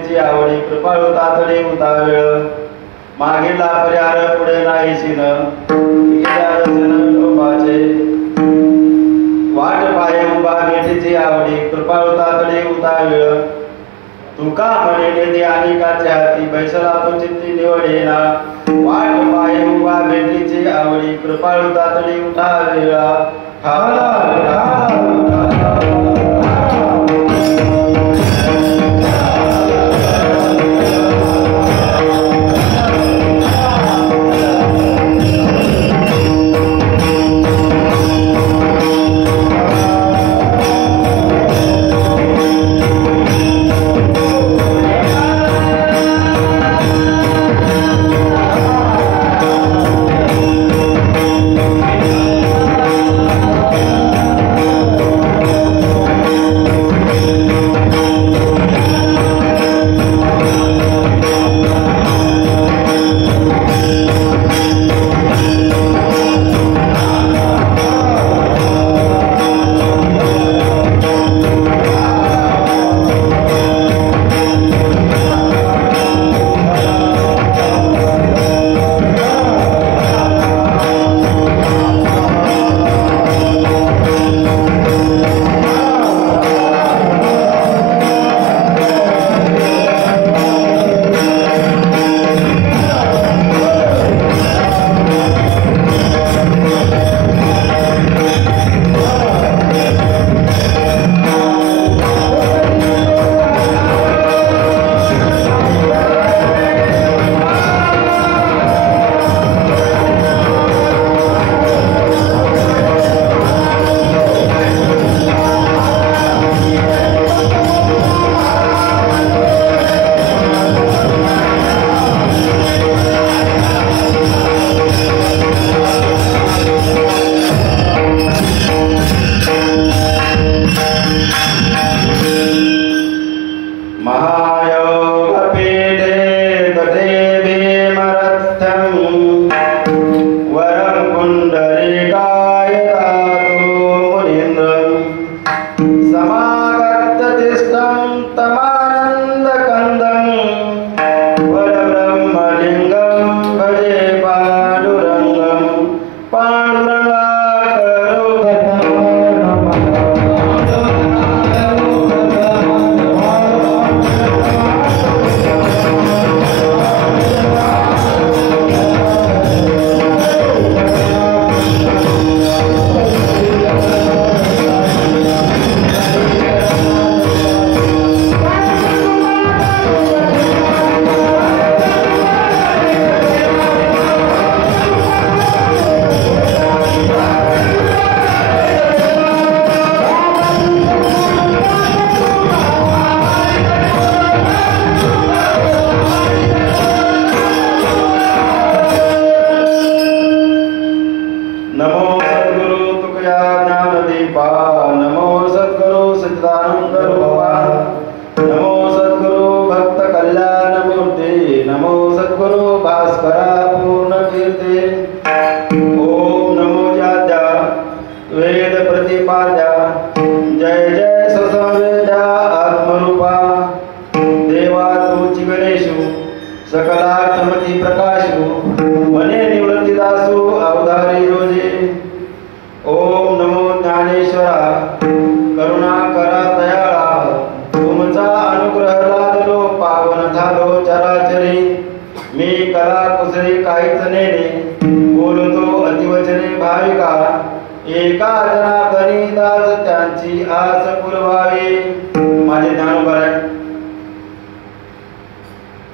भेटीची आवडी कृपाळू तातडे उतावेळ मागेला परिहार पुढे नाहीशी न लोपाचे वाट पाये उभा भेटीची आवडी कृपाळू तातडे उतावेळ तुका म्हणे नेते अनेकाच्या हाती बैसला तो चित्ती निवडेना वाट पाये उभा भेटीची आवडी कृपाळू तातडे उठावेळा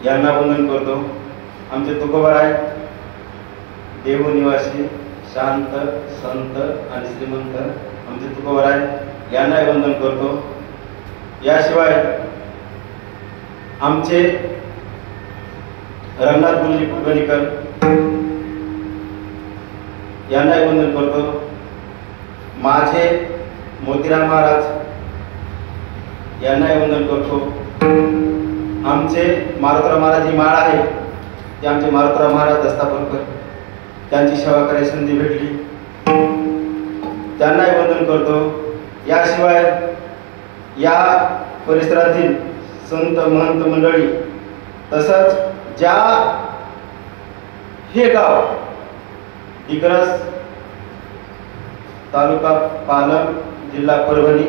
यांना वंदन करतो। आमचे तुकोबाराय देव निवासी शांत संत आणि श्रीमंत आमचे तुकोबाराय यांना वंदन करतो। याशिवाय आमचे रंगनाथ गुरुजी कुलकर्णीकर यांना वंदन करतो। माझे मोतीराम महाराज यांना वंदन करतो। आमचे मारुतराव महाराज ही माळ आहे ते आमचे मारुतराव महाराज दस्तापरकर त्यांची सेवा करायची संधी भेटली त्यांनाही वंदन करतो। याशिवाय या परिसरातील संत महंत मंडळी, तसंच ज्या हे गाव दिग्रस, तालुका पालम, जिल्हा परभणी,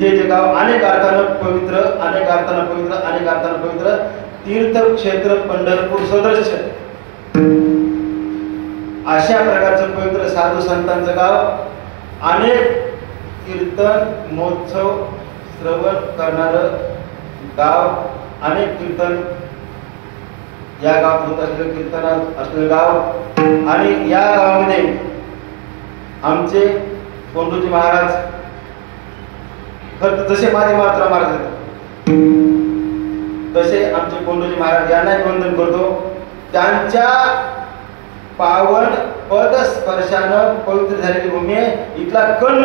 हे जे गाव अनेक अर्थानं पवित्र, अनेक अर्थानं पवित्र, अनेक अर्थानं पवित्र तीर्थक्षेत्र पंढरपूर सदृश अशा प्रकारचं पवित्र साधू संतांचं गाव, अनेक कीर्तन महोत्सव श्रवण करणारं गाव, अनेक कीर्तन या गावात होत असलेलं कीर्तनात असलेलं गाव, आणि या गावामध्ये आमचे कोंडूजी महाराज, खरं जसे माझे मात्रा महाराज तसे आमचे कोंडूजी महाराज यांनाही वंदन करतो. त्यांच्या पावन पद स्पर्शानं पवित्र झालेली भूमी आहे. इथला कण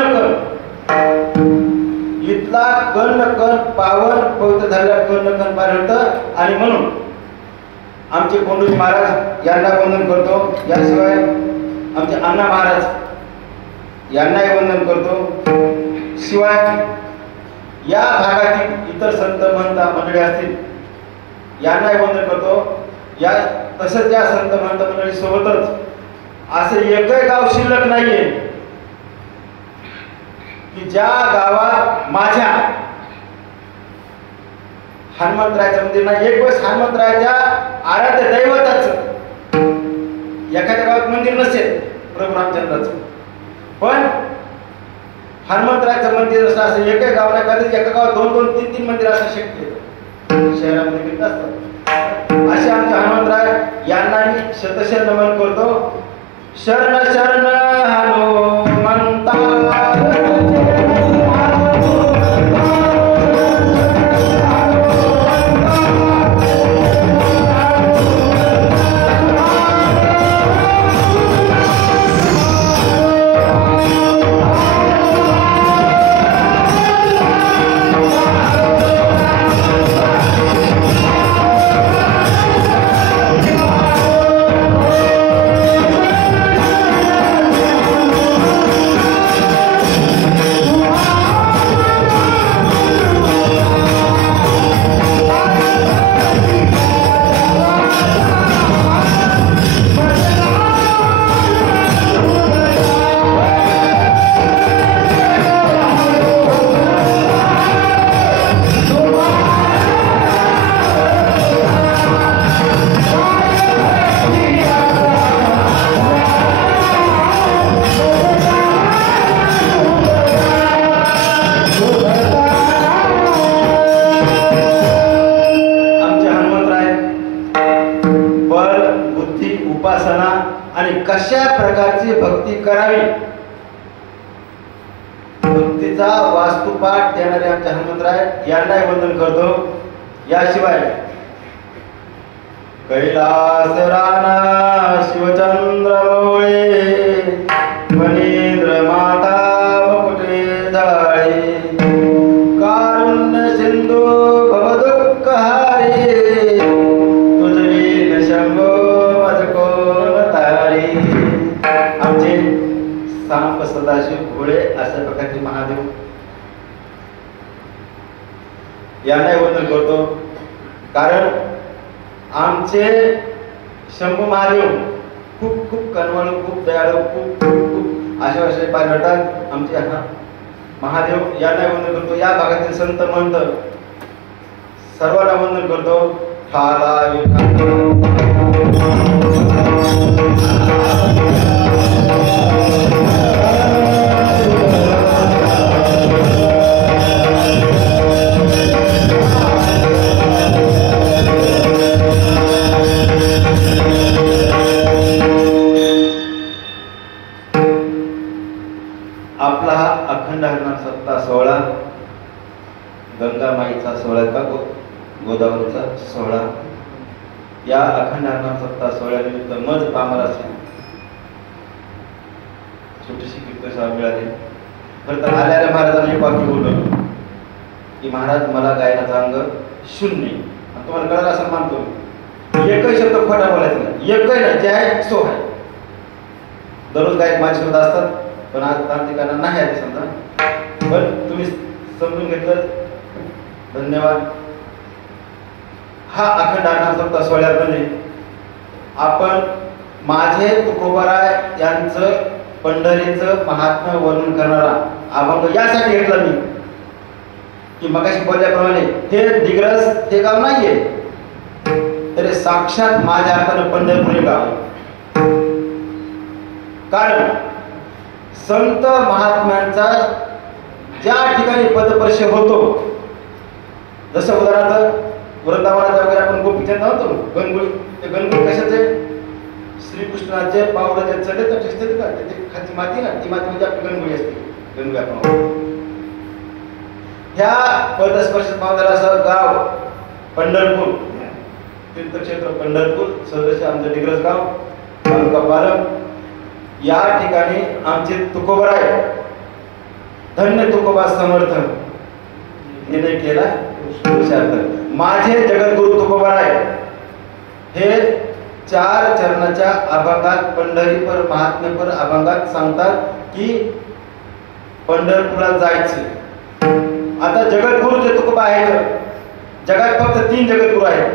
पावन पवित्र झालेला कण पार होतं, आणि म्हणून आमचे कोंडूजी महाराज यांना वंदन करतो. याशिवाय आमचे अण्णा महाराज यांनाही वंदन करतो. शिवाय या भागातील इतर संत महंत मंडळी असतील यांनाही वंदन करतो. या तसंच या संत महंत मंडळी सोबतच असे एकही गाव शिल्लक नाहीये की ज्या गावात माझ्या हनुमंतरायाचं मंदिर नाही. एक वेळेस हनुमंतरायाच्या आराध्य दैवताचं एखाद्या गावात मंदिर नसेल प्रभू रामचंद्राचं, पण हनुमंतरायाचं मंदिर असं एकही गाव नाही. कधीच एका गावात 2-2, 3-3 मंदिर असं शक्य शहरामध्ये किती असतात. असे आमचे हनुमंतराय यांना मी शतशः नमन करतो. शरण शरण हनुमंता. कशा प्रकारची भक्ती करावी, भक्तीचा वास्तुपाठ देणारे आमचे हनुमंतराय यांनाही वंदन करतो. याशिवाय कैलास राणा शिवचंद्र मोळे, फणींद्र माता मुकुटे जाळे, कारुण्य सिंधू भवदुःख हारी, तुझवी शंभो आमचे सांप सदाशिव घोळे अशा प्रकारचे महादेव यांनाही वंदन करतो. कारण आमचे शंभू महादेव खूप खूप कनवाळू, खूप दयाळू, खूप खूप अशा असे पाय भेटतात. आमचे महादेव यांनाही वंदन करतो. या भागातील संत महंत सर्वांना वंदन करतो. ठाला आपला हा अखंड हरिनाम सप्ताह सोहळा, गंगा माईचा सोहळा का गोदावरीचा सोहळा, या अखंड हरिनाम सप्ताह सोहळ्यानिमित्त मज पामरासी छोटीशी कीर्तनसभा मिळाली. खरं तर आल्याला महाराजांनी एक वाक्य बोललं की महाराज मला गायनाचा अंग शून्य, आणि तुम्हाला कळालं असं मानतो. एकही शब्द खोटा बोलायचा नाही, एकही नाही, जे आहे सो आहे. दररोज गायक माझ्यासोबत असतात, पण आज तांत्रिकांना नाही आहे समजा, पण तुम्ही समजून घेतलं, धन्यवाद. हा अखंड अण्णासंत सोहळ्यामध्ये आपण माझे तुकोबाराय यांचं पंढरीचं महात्म्य वर्णन करणारा अभंग यासाठी घेतला मी की मगाशी बोलल्याप्रमाणे हे दिग्रस हे गाव नाहीये, तर साक्षात माझ्या हाताने पंढरपूर हे गाव. कारण संत महात्म्यांचा ज्या ठिकाणी पदस्पर्श होतो, जसं उदाहरणार्थ वृंदावनात वगैरे आपण गोपीचंद नव्हतो गणगुळी, ते गणगुळी कशाचे श्रीकृष्णाचे पावलाचे चढे तर दिसते का, त्याची खालची माती ना, ती माती म्हणजे आपली गणगुळी असते. गणगुळी आपण ह्या पदस्पर्श पावणारा असं गाव पंढरपूर, तीर्थक्षेत्र पंढरपूर, सदस्य आमचं डिग्रस गाव, तालुका पालम. या ठिकाणी आमचे तुकोबाराय धन्य तुकोबा समर्थ निर्णय केला. माझे जगद्गुरु तुकोबाराय हे 4 चरणाच्या अभंगात पंढरीपर महात्म्यपर अभंगात सांगतात की पंढरपूरला जायचं. आता जगद्गुरु जे तुकोबा आहेत, जगात फक्त 3 जगद्गुरु आहेत,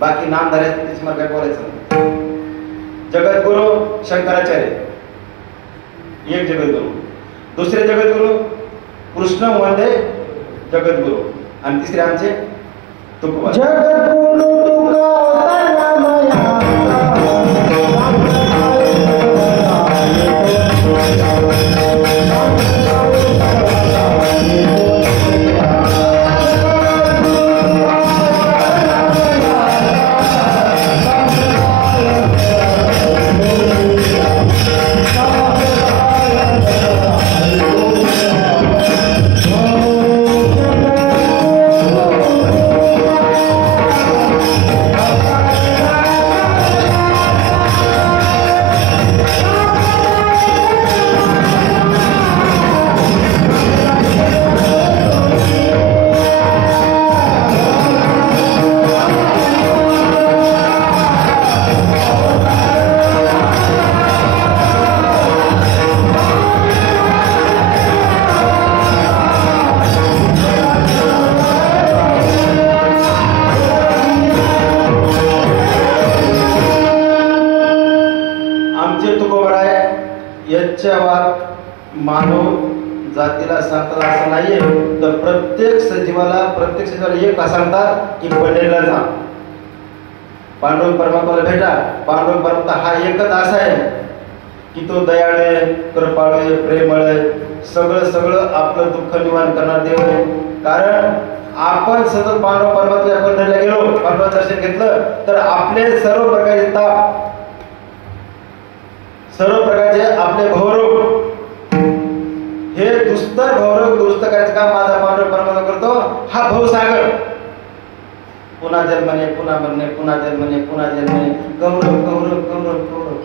बाकी नामधाऱ्या त्याची मला काय बोलायचं नाही. जगद्गुरु शंकराचार्य एक जगद्गुरु, दुसरे जगद्गुरु कृष्ण वंदे जगद्गुरु, आणि तिसरे आमचे तुकोबा. जगद्गुरु मानव जातीला सांगतात असं नाहीये, तर प्रत्येक सजीवाला एक सांगतात की पंढरीला जा, पांडुरंग परमात्म्याला भेटा. पांडुरंग परमात्मा हा एकच असा आहे की तो दयाळू आहे, कृपाळू आहे, प्रेमळ आहे, सगळं आपलं दुःख निवारण करणार देव आहे. कारण आपण सतत पांडुरंग परमात्म्याच्या पंढरीला गेलो, पांडुरंग दर्शन घेतलं, तर आपले सर्व प्रकारचे ताप, सर्व प्रकारचे आपले भवरोग, हे दुस्तर भवरोग दुरुस्त करायचं काम माझा पांडुरंग परमात्मा करतो. हा भवसागर पुन्हा जन्मने, पुन्हा मरणे, पुन्हा जन्मने, पुन्हा जन्मने, कौरव कौरव कौरव कौरव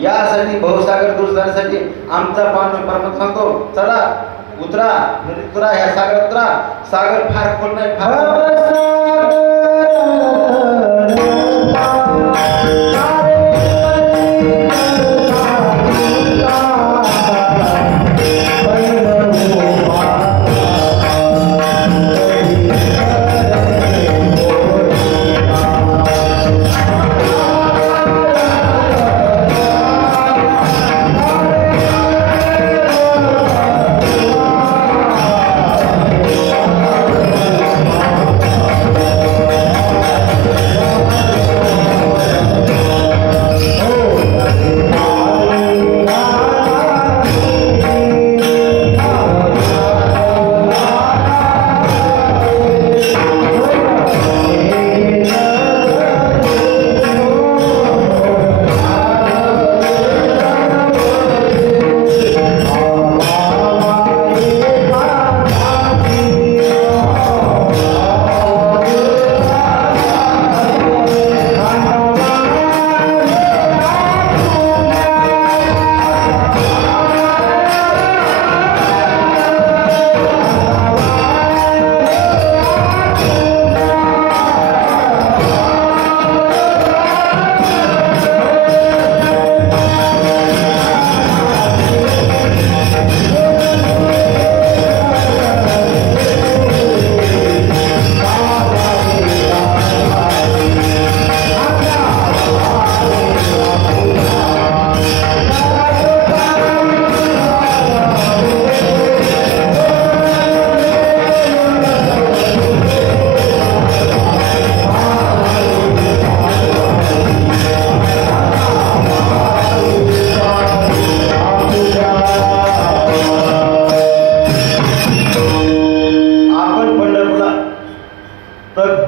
यासाठी भवसागर दूर जाण्यासाठी आमचा पांडुरंग परमात्मा सांगतो, चला उतरा, नदीत उतरा, ह्या सागर उतरा. सागर फार खोल नाही,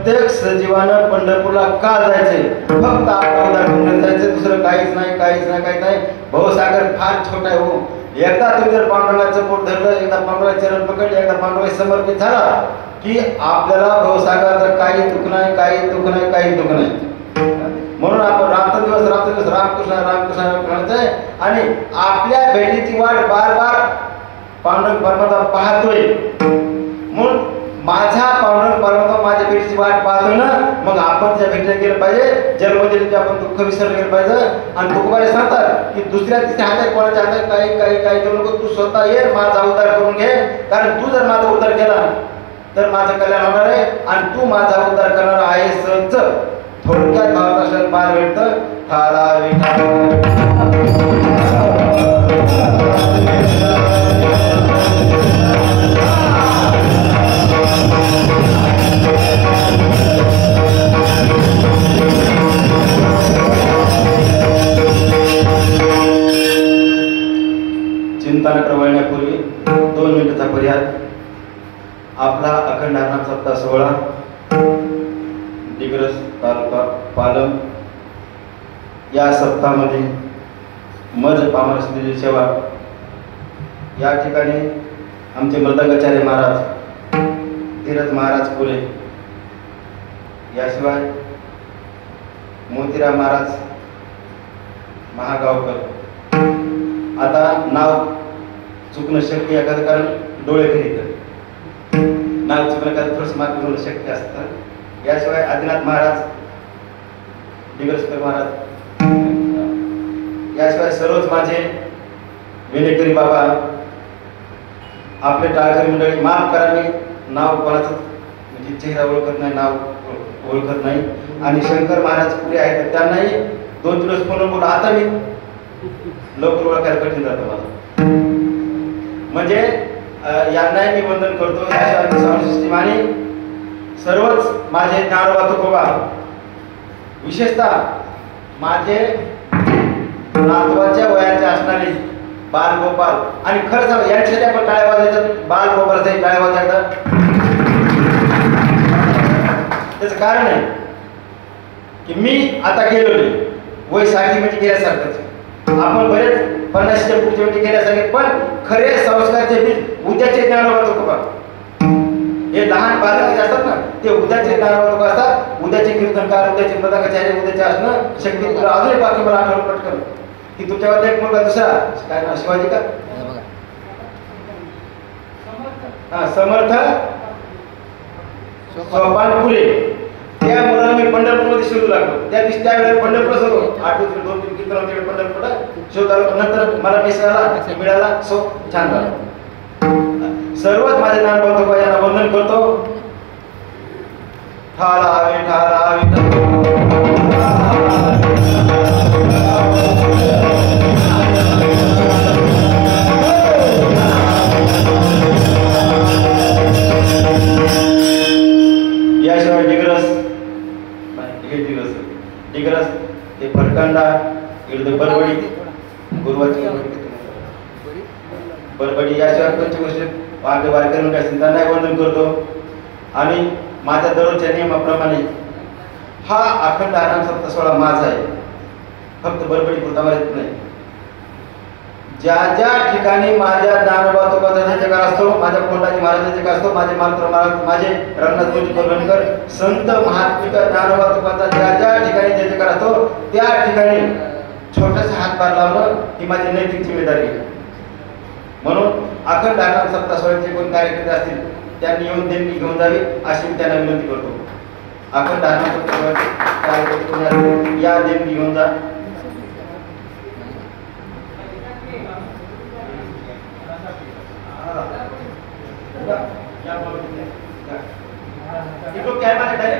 प्रत्येक सजीवानं पंढरपूरला का जायचंय? फक्त आपला उद्धार करून जायचंय, दुसरं काहीच नाही, काहीच नाही, काहीच नाही. भवसागर फार छोटा आहे हो. एकदा तुम्ही जर पांडुरंगाचं पोट धरलं, एकदा पांडुरंगाचे चरण पकडले, एकदा पांडुरंगाला समर्पित झाला की आपल्याला भवसागराचं काही दुःख नाही, काही दुःख नाही, काही दुःख नाही. म्हणून आपण रात्रदिवस रामकृष्ण रामकृष्ण म्हणतोय आणि आपल्या भेटीची वाट बार बार पांडुरंग परमात्मा पाहतोय. म्हणून माझा पांडुरंग परमात्मा माझ्या भेटीची वाट पाहतोय ना, मग आपण त्या भेटीला गेलं पाहिजे. जन्मदिनी आपण दुःख विसरलं गेलं पाहिजे. आणि तुकोबारे सांगतात की दुसऱ्या तिसऱ्या हातात कोणाच्या हातात काही करू नको, तू स्वतः ये, माझा उद्धार करून घे. कारण तू जर माझा उद्धार केला तर माझं कल्याण होणार आहे आणि तू माझा उद्धार करणार आहेस. थोडक्यात भावात असल्याला पाहायला भेटतं. ठाला चिंतनाकडे वळण्यापूर्वी 2 मिनिटाचा पर्याय. आपला अखंड हरिनाम सप्ताह सोहळा दिग्रस तालुका पालम या सप्ताहामध्ये मज पामर स्त्रीची सेवा या ठिकाणी आमचे मृदंगाचार्य महाराज धीरज महाराज पुरे, याशिवाय मोतीराम महाराज महागावकर. आता नाव चुकणं शक्य एखादं कारण डोळे फिरत नाव चुकणं कारण थोडंसं मार्ग होणं शक्य असतं. याशिवाय आदिनाथ महाराज, दिग्रसकर महाराज, याशिवाय सर्वच माझे विनेकरी बाबा, आपले टाळकरी मंडळी, माफ करा मी नाव कोणाचं म्हणजे चेहरा ओळखत नाही, नाव ओळखत नाही. आणि शंकर महाराज पुढे आहेत, त्यांनाही 2 दिवस फोन आता मी लवकर ओळखायला कठीण जातं मला. म्हणजे यांनाही मी वंदन करतो. साऊंड सिस्टीम आणि सर्वच माझे ज्ञानोबा तुकोबा, विशेषतः माझे नातवाच्या वयाचे असणारे बालगोपाल. आणि खरं सांग यांच्यासाठी आपण टाळ्या वाजवायचं, बालगोपालसाठी टाळ्या वाजवायचं. त्याचं कारण आहे की मी आता गेलो नाही, वय 60 म्हणजे गेल्यासारखंच. आपण बरेच 50च्या पुढचे म्हणजे गेल्यासारखे, पण खरे संस्कारचे बीज उद्याचे ज्ञानोबा तुकोबा. हे लहान बालक जे असतात ना, ते उद्याचे ज्ञानोबा तुकोबा असतात. उद्याचे कीर्तनकार, उद्याचे मृदंगाचार्य, उद्याचे असणं शक्ती. तुला अजून एक वाक्य मला आठवलं पटकन की तुमच्यावर एक मुलगा दुसरा काय ना, शिवाजी का समर्थ सोपानपुरे, त्या मुलाला मी पंढरपूरमध्ये शोधू लागलो. त्या दिवशी त्यावेळेला पंढरपूरच होतो. 8 दिवस 2-3 कीर्तन होते पंढरपूरला शोध आलो. नंतर मला मेसेज आला, मिळाला, सो छान झालं. सर्वच माझे ज्ञानोबा तुकोबा यांना वंदन करतो. ठाला हवे, ठाला हवे. याशिवाय डिग्रस ते भटकांडा इकडे बरबडी गुरुवाची बरबडी, याशिवाय पंचगोष्टी वारकरी मंडळ असतील त्यांनाही वंदन करतो. आणि माझ्या दररोजच्या नियमाप्रमाणे हा अखंड हरिनाम सप्ताह सोहळा माझा आहे, फक्त बरबडी पुरता मारत नाही. ज्या ज्या ठिकाणी माझ्या ज्ञानोबा तुकोबाचा जयकार असतो, माझ्या पोटाजी महाराजांचा जयकार असतो, माझे मात्र महाराज, माझे रंगनाथ गुरुजी परभणकर, संत महात्मिक ज्ञानोबा तुकोबाचा ज्या ज्या ठिकाणी जयकार असतो त्या ठिकाणी छोटासा हातभार लावणं ही माझी नैतिक जिम्मेदारी आहे. म्हणून अखंड हरिनाम सप्ताह सोहळ्याचे कोण कार्यकर्ते असतील त्यांनी येऊन देणगी घेऊन जावी अशी मी त्यांना विनंती करतो. अखंड हरिनाम सप्ताह सोहळ्याचे कार्यकर्ते या देणगी घेऊन जा. क्या बात है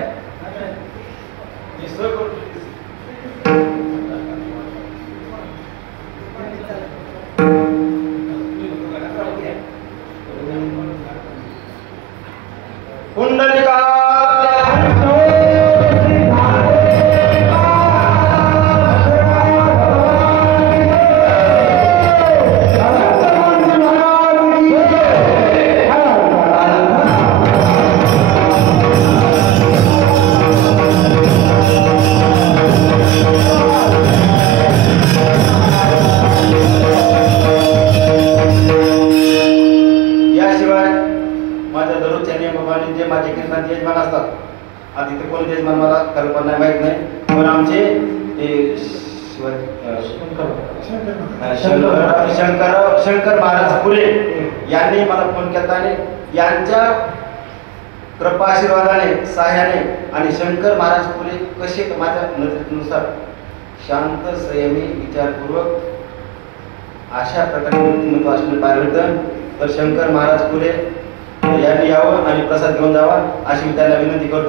कुंडलिका दररोजच्या नियमाप्रमाणे जे माझे कीर्तनाचे यजमान असतात, आता इथे कोणी यजमान मला कल्पना माहीत नाही, पण आमचे ते शंकर महाराज पुरे यांनी मला फोन केला आणि यांच्या कृपा आशीर्वादाने सहाय्याने आणि शंकर महाराज पुरे कसे माझ्या नजरेनुसार शांत संयमी विचारपूर्वक अशा प्रकारे व्यक्तिमत्व असणे पाहिलं तर शंकर महाराज पुरे यांनी यावं आणि प्रसाद घेऊन जावा अशी मी त्यांना विनंती करतो.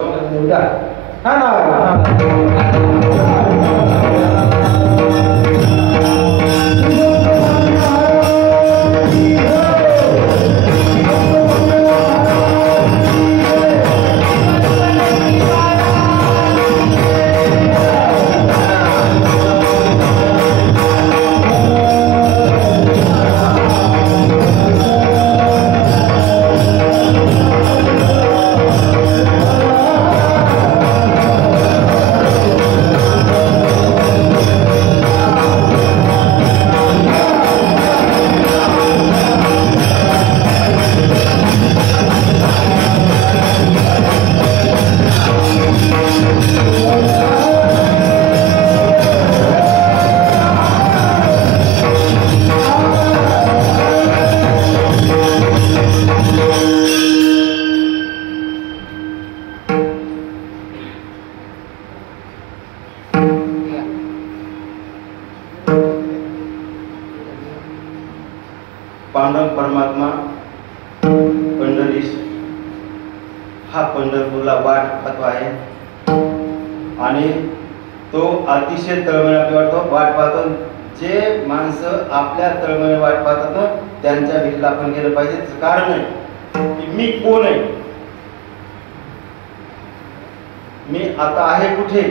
पांडव परमात्मा पंढरीस हा पंढरपूरला वाट पाहतो आहे आणि तो अतिशय तळमळीने वाट पाहतो. जे माणसं आपल्या तळमळीने वाट पाहतात ना त्यांच्या भेटीला आपण गेलं पाहिजे. कारण आहे की मी कोण आहे, मी आता आहे कुठे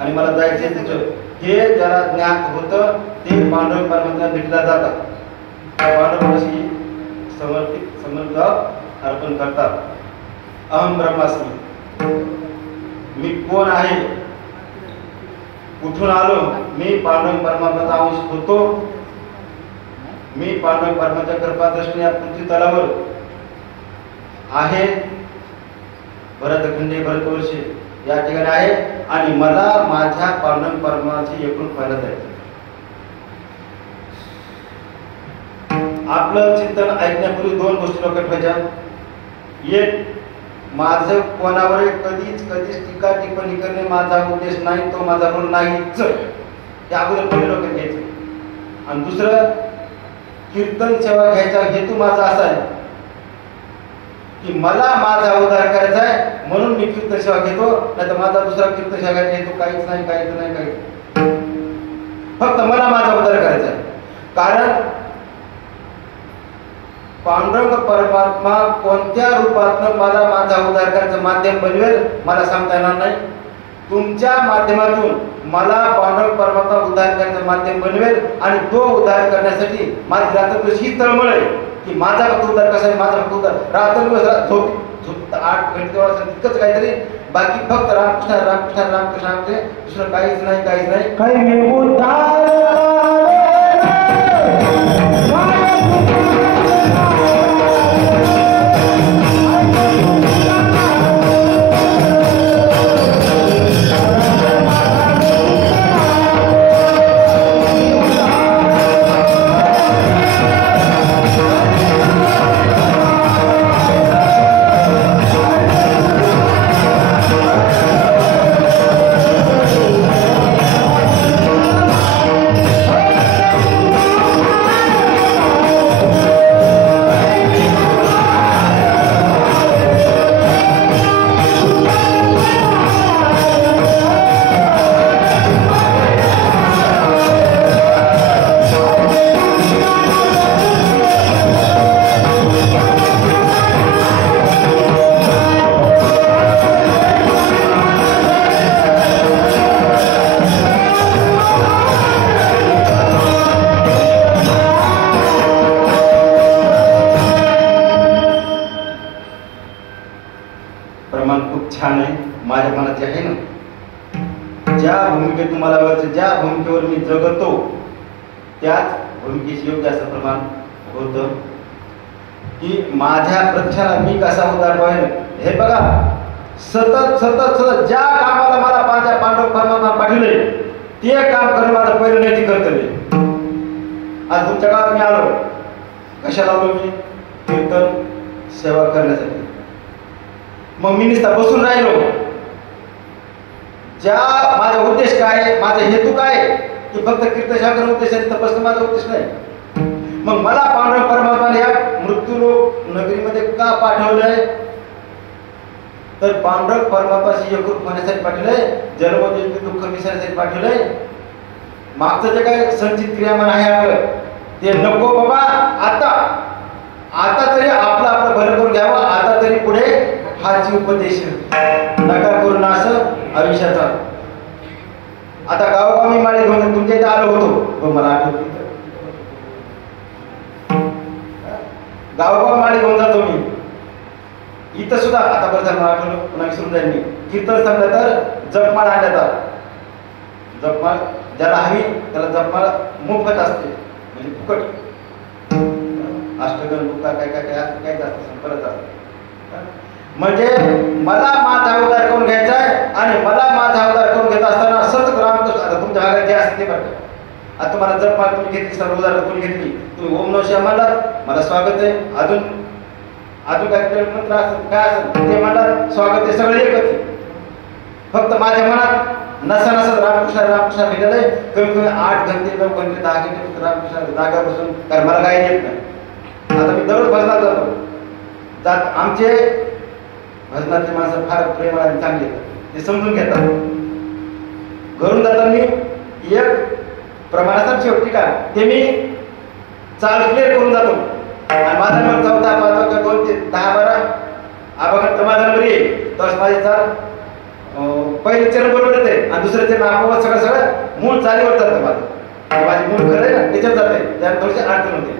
आणि मला जायचे तिथं, हे ज्याला ज्ञात होतं ते पांडव परमात्मा भेटीला जातात. पांडवाशी समर्पित अर्पण करतात. अहम ब्रह्मास्मी, मी कोण आहे, कुठून आलो, मी पांडव परमात्माचा अंश होतो. मी पांडव परमात्माच्या कृपादृष्टीने या पृथ्वी तलावर आहे. भरतखंडे भरतवर्षी या ठिकाणी आहे आणि मला माझ्या पांडव परमाची एकूण पाहायला जायचं. आपलं चिंतन ऐकण्यापूर्वी दोन गोष्टी लक्षात ठेवायच्या. एक, माझं कोणावर कधीच टीका टिप्पणी करणे माझा उद्देश नाही, तो माझा रोल नाहीच, हे अगोदर पहिले लक्षात घ्यायचं. आणि दुसरं, कीर्तन सेवा घ्यायचा हेतू माझा असा आहे की मला माझा उद्धार करायचा आहे म्हणून मी कीर्तन सेवा घेतो, नाही तर माझा दुसरा कीर्तन सेवा घ्यायचा हेतू काहीच नाही. फक्त मला माझा उद्धार करायचा आहे. कारण पांडुरंग परमात्मा कोणत्या रूपातनं मला माझा उद्धार करायचं माध्यम बनवेल मला सांगता येणार नाही. तुमच्या माध्यमातून मला पांडुरंग परमात्मा उद्धार करायचं माध्यम बनवेल आणि तो उद्धार करण्यासाठी माझी रात्रदिवस ही तळमळ आहे की माझा फक्त उद्धार कसा आहे, माझा फक्त उद्धार. रात्रदिवस झोप 8 घंटे तितकंच काहीतरी, बाकी फक्त रामकृष्ण रामकृष्ण रामकृष्ण रामकृष्ण, दुसरं काहीच नाही. काही प्रमाण खूप छान आहे माझ्या मनात आहे ना. ज्या भूमिकेत तुम्हाला ज्या भूमिकेवर मी जगतो त्याच भूमिकेशी योग्य असं प्रमाण होतं. की माझ्या प्रत्यक्षाला मी कसा उद्धार पाहिजे हे बघा. सतत सतत सतत ज्या कामाला मला माझ्या पांडव परमात्मा पाठवले ते काम करणं माझं पहिलं नैतिक कर्तव्य. आज तुमच्या गावात मी आलो, कशाला आलो मी? कीर्तन सेवा करण्यासाठी. मग मी नुसता बसून राहिलो. ज्या माझा उद्देश काय, माझा हेतू काय की फक्त कीर्तन सेवा करणं उद्देश आहे, तपस्या माझा उद्देश नाही. मग मला पांडव परमात्माने या मृत्यूलोक नगरीमध्ये का पाठवलंय? तर पांडव परमात्माशी एकरूप होण्यासाठी पाठवलंय, जन्मजन्मी दुःख विसरण्यासाठी पाठवलंय. मागचं जे काय संचित क्रियामान आहे आपलं ते नको बाबा. आता तरी आपलं आपलं भलं करून घ्यावं. आता तरी पुढे हाची उपदेश नका करू ना असं आयुष्याचा. आता गावोगावी माळी घेऊन तुमच्या इथे आलो होतो, मला आठवत गावोगाव माळी घेऊन जातो मी. इथं सुद्धा आता बरं झालं मला आठवलं, पुन्हा विसरून जाईल मी. कीर्तन सांगलं तर जपमाळ आणण्यात. जपमाळ ज्याला हवी त्याला जपमाळ मोफत असते, म्हणजे फुकट. अष्टगण बुका काय काय काय काय जास्त परत असते. म्हणजे मला माझा अवतार करून घ्यायचा आहे आणि मला माझा अवतार करून घेत असताना सतत रामकृष्ण. आता तुमच्या भागात जे असते ते बरं. आता तुम्हाला जपमाळ तुम्ही घेतली, सर्व उदाहरण कोणी घेतली, तुम्ही ओम नमः शिवाय म्हणला, मला स्वागत आहे. अजून काय मंत्र असेल काय असेल ते म्हणतात, स्वागत आहे, सगळे एकच. फक्त माझ्या मनात नसा नसत रामकृष्ण रामकृष्ण भेटत आहे. कमी कमी 8 घंटे 9 घंटे 10 घंटे रामकृष्ण जागा बसून, कारण मला काही येत नाही. आता मी दररोज भजनात जातो. आमचे भजनातले माणसं फार प्रेमळ आणि चांगले, ते समजून घेतात. घरून जाताना मी एक प्रमाणाचा शेवटी काय ते मी चाल क्लिअर करून जातो. आणि माझा नंबर 14 5 2 3 10 12 आबागत माझा नंबर येईल तर माझी चाल पहिले चरण बरोबर येते आणि दुसरं चरण आपोआप सगळं मूळ चालीवर जातं. माझी मूळ खरं आहे ना त्याच्यावर जाते, त्यात थोडीशी अडचण होते.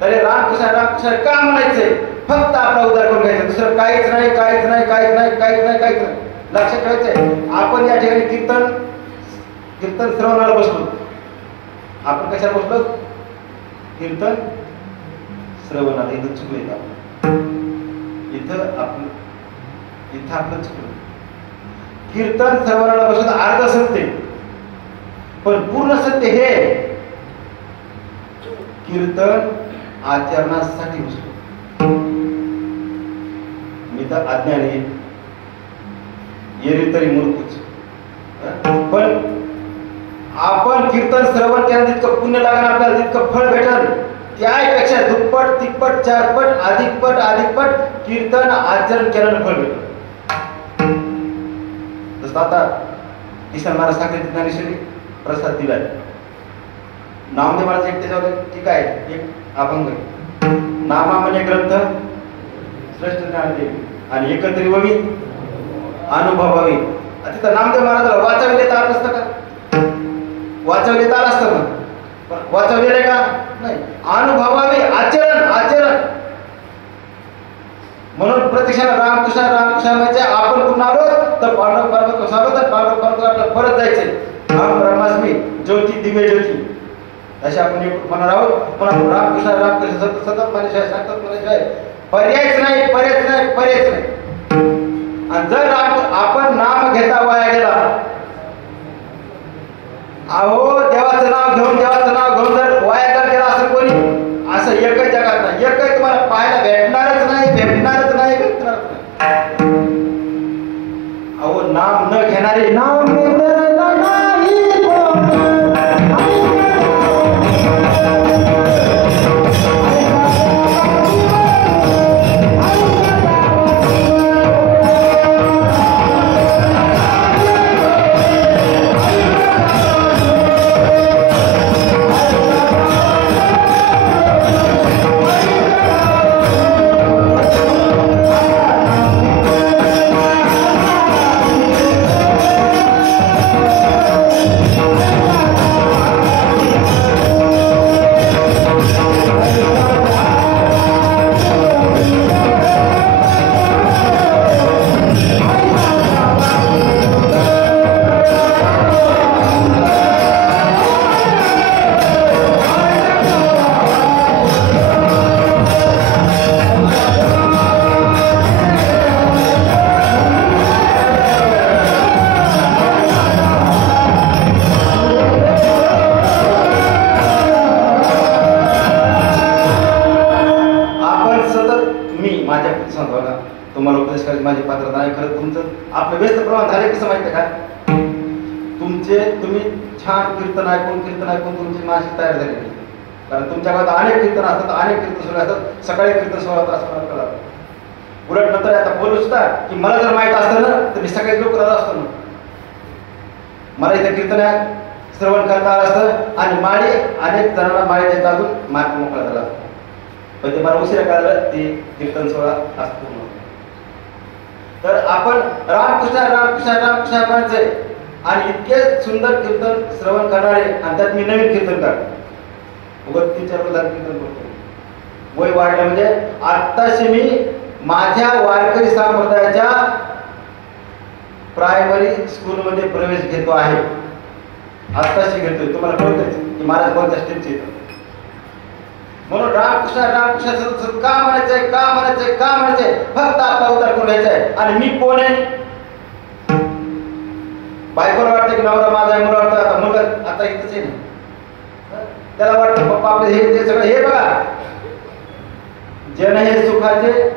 तरी रामकृष्ण रामकृष्ण का म्हणायचंय? फक्त आपला उद्धार करून घ्यायचा, दुसरं काहीच नाही काहीच नाही काहीच नाही काहीच नाही काहीच नाही. लक्षात ठेवायचंय. आपण या ठिकाणी कीर्तन श्रवणाला बसलो. आपण कशाला बसलो? कीर्तन श्रवणाला. इथं चुकलं इथं आपलं चुकलं. कीर्तन श्रवणाला बसलो अर्ध सत्य, पण पूर्ण सत्य हे कीर्तन आचरणासाठी बसलो. मी तर अज्ञानी येरी तरी मूर्खच. पण आपण कीर्तन श्रवण केलं जितकं पुण्य लागणार आपल्याला, जितकं फळ भेटल त्यापेक्षा दुप्पट तिप्पट 4 पट अधिकपट कीर्तन आचरण केल्यानं फळ भेटल. तसं आता किसन महाराज सांगितले ज्ञानेश्वरी प्रसाद दिलाय. नामदेव महाराज एक त्याच्यावर ठीक आहे, एक अभंग नामा म्हणजे ग्रंथ श्रेष्ठ ज्ञान देवी आणि एकत्रित व्हावी अनुभवावी. तिथं नामदेव महाराजाला वाचावी देता आलं असतं का? वाचावी देता आलं असतं ना, पण वाचावलेलं आहे का? नाही. अनुभवावी आचरण. म्हणून प्रत्यक्षाला रामकृष्ण रामकृष्ण म्हणजे आपण कुठून आलो तर पांडव परमात्मा स्वागत आहे. पांडव परमात्मा आपल्याला परत जायचंय. राम ब्रह्मास्मी ज्योती दिव्य ज्योती असे आपण एक म्हणणार आहोत. पण रामकृष्ण रामकृष्ण सतत मनीषाय सतत मनीषाय पर्यायच नाही. आणि जर आपण नाम घेता वाया गेला, अहो देवाचं नाव घेऊन जर वाया गेला असं कोणी, असं एकच जगात नाही. एकच तुम्हाला पाहायला भेटणारच नाही. अहो नाम न घेणारे नाम आहे सांगतो बघा, तुम्हाला उपदेश करायची माझी पात्रता नाही. खरं तुमचं आपलं व्यस्त प्रमाण झाले कसं माहिती आहे का? तुम्ही छान कीर्तन ऐकून तुमची मानसिक तयार झालेली आहे. कारण तुमच्या गावात अनेक कीर्तन असतात, अनेक कीर्तन सोहळे असतात. सकाळी कीर्तन सोहळा होता असं मला कळलं. उलट नंतर आता बोलू सुद्धा की मला जर माहीत असतं ना तर मी सकाळी लोक करत असतो ना. मला इथे कीर्तन श्रवण करता आलं असतं आणि माळी अनेक जणांना माळी द्यायचा अजून मार्ग मोकळा झाला असतो. पण ते मला उशिरा कळलं ते कीर्तन सोहळा असतो. तर आपण रामकृष्ण म्हणायचंय आणि इतके सुंदर कीर्तन श्रवण करणारे आणि त्यात मी नवीन कीर्तन करतो. 3-4 कीर्तन करतो. वय वाढलं म्हणजे आत्ताशी मी माझ्या वारकरी संप्रदायाच्या प्रायमरी स्कूलमध्ये प्रवेश घेतो आहे. आत्ताशी घेतोय. तुम्हाला कळतंय की महाराज कोणत्या स्टेपचे येतात. म्हणून रामकृष्ण का म्हणायचंय फक्त आपला उद्धार करून घ्यायचा आहे. आणि मी कोण आहे? बायकोला वाटतं की नवरा माझा आहे, मुलं वाटतं आता मुलं आता इथंच आहे ना, त्याला वाटतं पप्पा आपले हे ते सगळं हे बघा. जन हे सुखाचे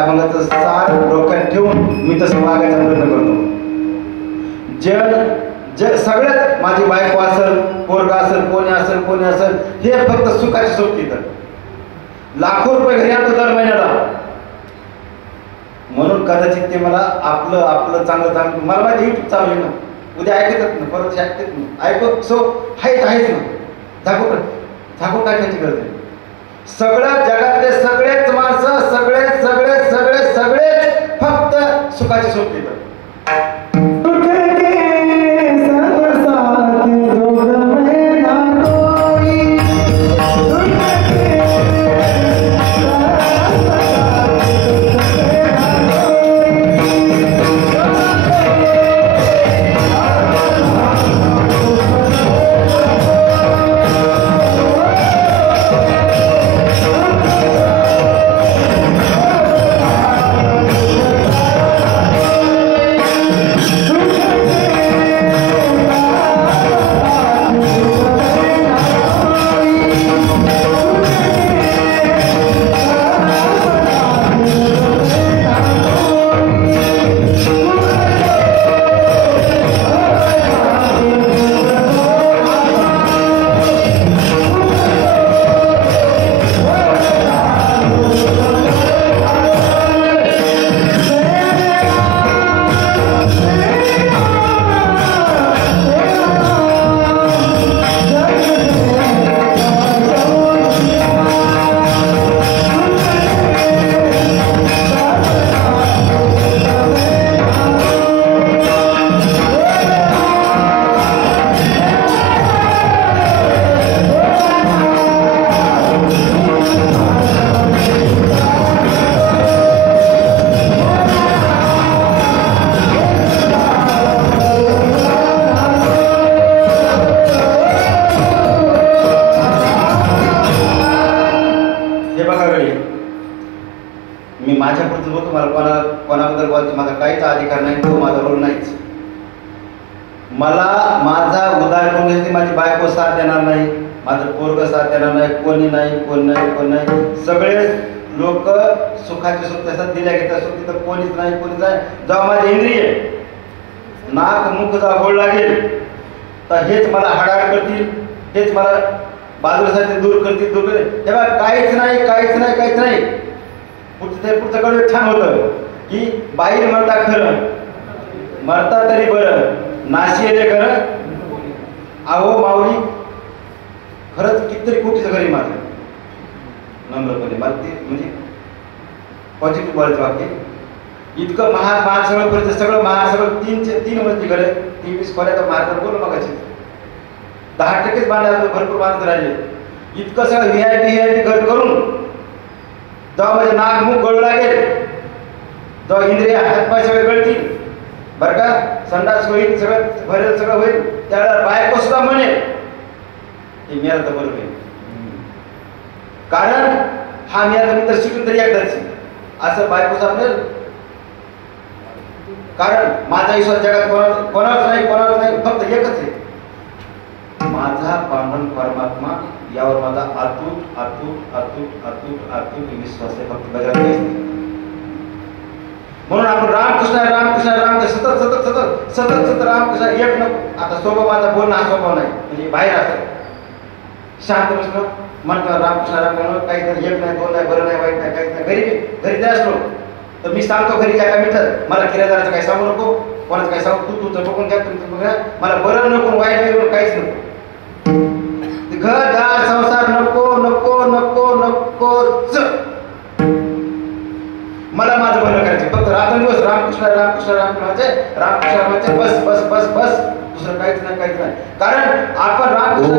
अभंगाचं सार डोक्यात ठेवून मी तसं वागायचा प्रयत्न करतो. जग सगळ्यात माझी बायको असेल, पोरगा असेल, कोणी असेल हे फक्त सुखाची सोबती. तर लाखो रुपये घरी आणतो दर महिन्याला, म्हणून कदाचित ते मला आपलं चांगलं मला माहिती युट्यूब चालू आहे ना, उद्या ऐकतच ना, परत ऐकतेच ना, ऐकत सो आहेच ना, झाकून टाकण्याची गरज आहे. सगळं जगातले सगळेच माणसं सगळे फक्त सुखाची सोबती. तर कोणाबद्दल बोलायचं माझा काहीच अधिकार नाही, तो माझा रोल नाहीच. मला माझा उद्धार करून घ्यायची माझी बायको साथ देणार नाही, माझं पोरग साथ देणार नाही, कोण नाही. सगळे लोक सुखाचे सुख तसंच दिल्या घेत असतो, तिथं कोणीच नाही. जेव्हा माझे इंद्रिय नाक मुख गोड लागेल तर हेच मला हाडाड करतील, हेच मला बाजूसाठी दूर करतील. तेव्हा काहीच नाही. पुढचं कडे छान होतं की बाहेर म्हणता खरं, मरता तरी बरं, नाशी येते खरं. अहो माऊली, खरंच कितीतरी कोटीचं घरी माझं नम्रपणे मला ते म्हणजे पॉझिटिव्ह बोलायचं वाक्य. इतकं महाग सगळं महाग, सगळं तीन मजली घर, 23 खोल्याचं महाग बोलू मगाशी 10% बांधायला भरपूर बांधत राहिले. इतकं सगळं व्हीआयपी घर करून जेव्हा माझे नाक मुख गळू लागेल, जेव्हा इंद्रिय हातपाय सगळे गळतील बरं का, संडास होईल, सगळं भरेल, सगळं होईल, त्यावेळेला बायको सुद्धा म्हणेल हे मेला तर बरोबर आहे. कारण हा मेला मी तर शिकून तरी एकदाच असं बायको सांगेल. कारण माझा विश्वास जगात कोणावर नाही, फक्त एकच आहे, माझा पांडुरंग परमात्मा. यावर माझा अतूट विश्वास आहे, फक्त बजावणे. म्हणून आपण रामकृष्ण सतत रामकृष्ण एक नको. आता स्वभाव माझा बोलणं हा स्वभाव नाही, म्हणजे बाहेर असत शांत बसणं म्हणतो रामकृष्ण काहीतरी एक नाही, दोन नाही, बरं नाही, वाईट नाही, काहीच नाही. घरी जाय असलो तर मी सांगतो घरी काय मिळतात, मला किरायदाराचं काही सांगू नको, कोणाचं काही सांगू, तुमचं बघून घ्या, तुमचं बघा, मला बरं नको, वाईट नाही, काहीच नको. घरदार संसार नकोच. मला माझं बरं करायचं, फक्त रात्रंदिवस रामकृष्ण बस, दुसरं काहीच नाही. कारण आपण रामकृष्ण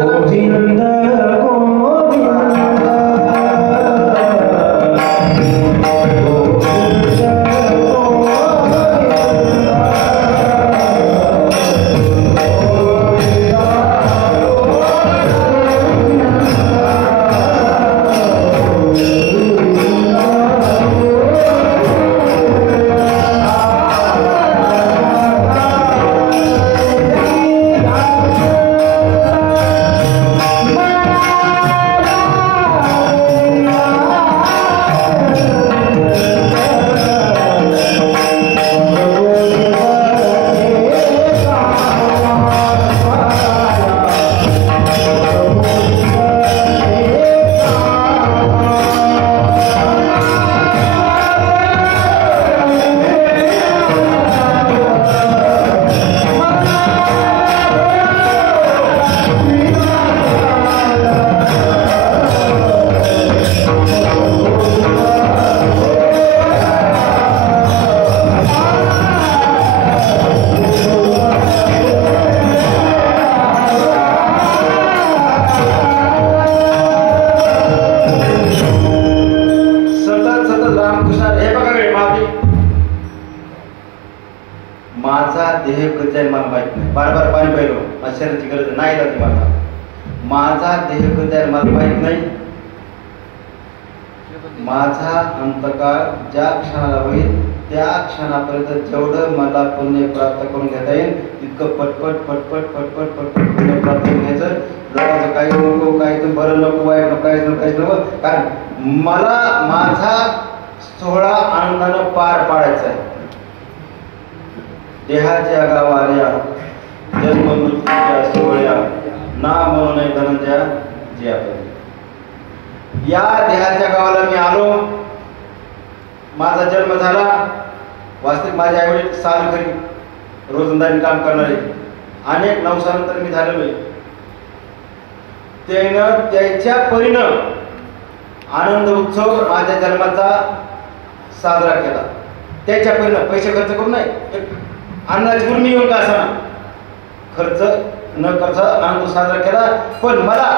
माझा अंतकाळ ज्या क्षणाला होईल त्या क्षणापर्यंत जेवढं मला पुण्य प्राप्त करून घेता येईल तितकं पटपट पुण्य प्राप्त करून घ्यायचं. जगाचं काही नको, काही बरं नको, वाईट नको, काहीच नको. कारण मला माझा सोहळा आनंदानं पार पाडायचा आहे. देहाच्या गावाल्या जन्म मृत्यूच्या सोहळ्या ना म्हणून नाही धनंजया जे आपण या देहाच्या गावाला मी आलो. माझा जन्म झाला. वास्तविक माझे आईवडील सालकरी रोजंदारी काम करणारे अनेक नवसानंतर मी झालेलो आहे. त्यानं त्याच्या परीनं आनंद उत्सव माझ्या जन्माचा साजरा केला. त्याच्या परीनं पैसे खर्च करून नाही, अन्नाची गुरमी येऊन का असा खर्च न करता आनंद साजरा केला. पण मला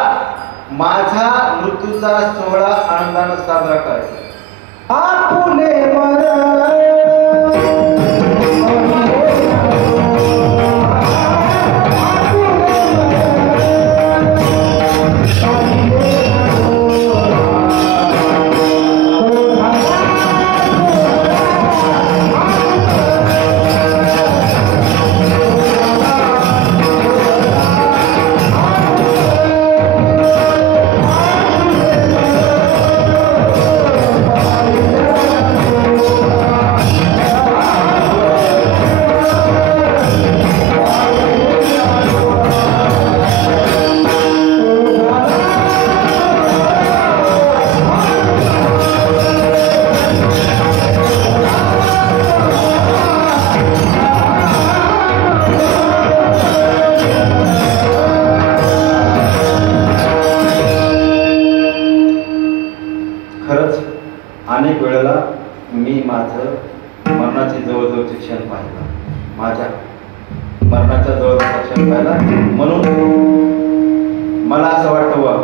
माझा मृत्यूचा सोहळा आनंदाने साजरा करायचा. आपुले जवळचे क्षण पाहिला, माझ्या मरणाच्या जवळचा क्षण पाहिला. म्हणून मला असं वाटतं वा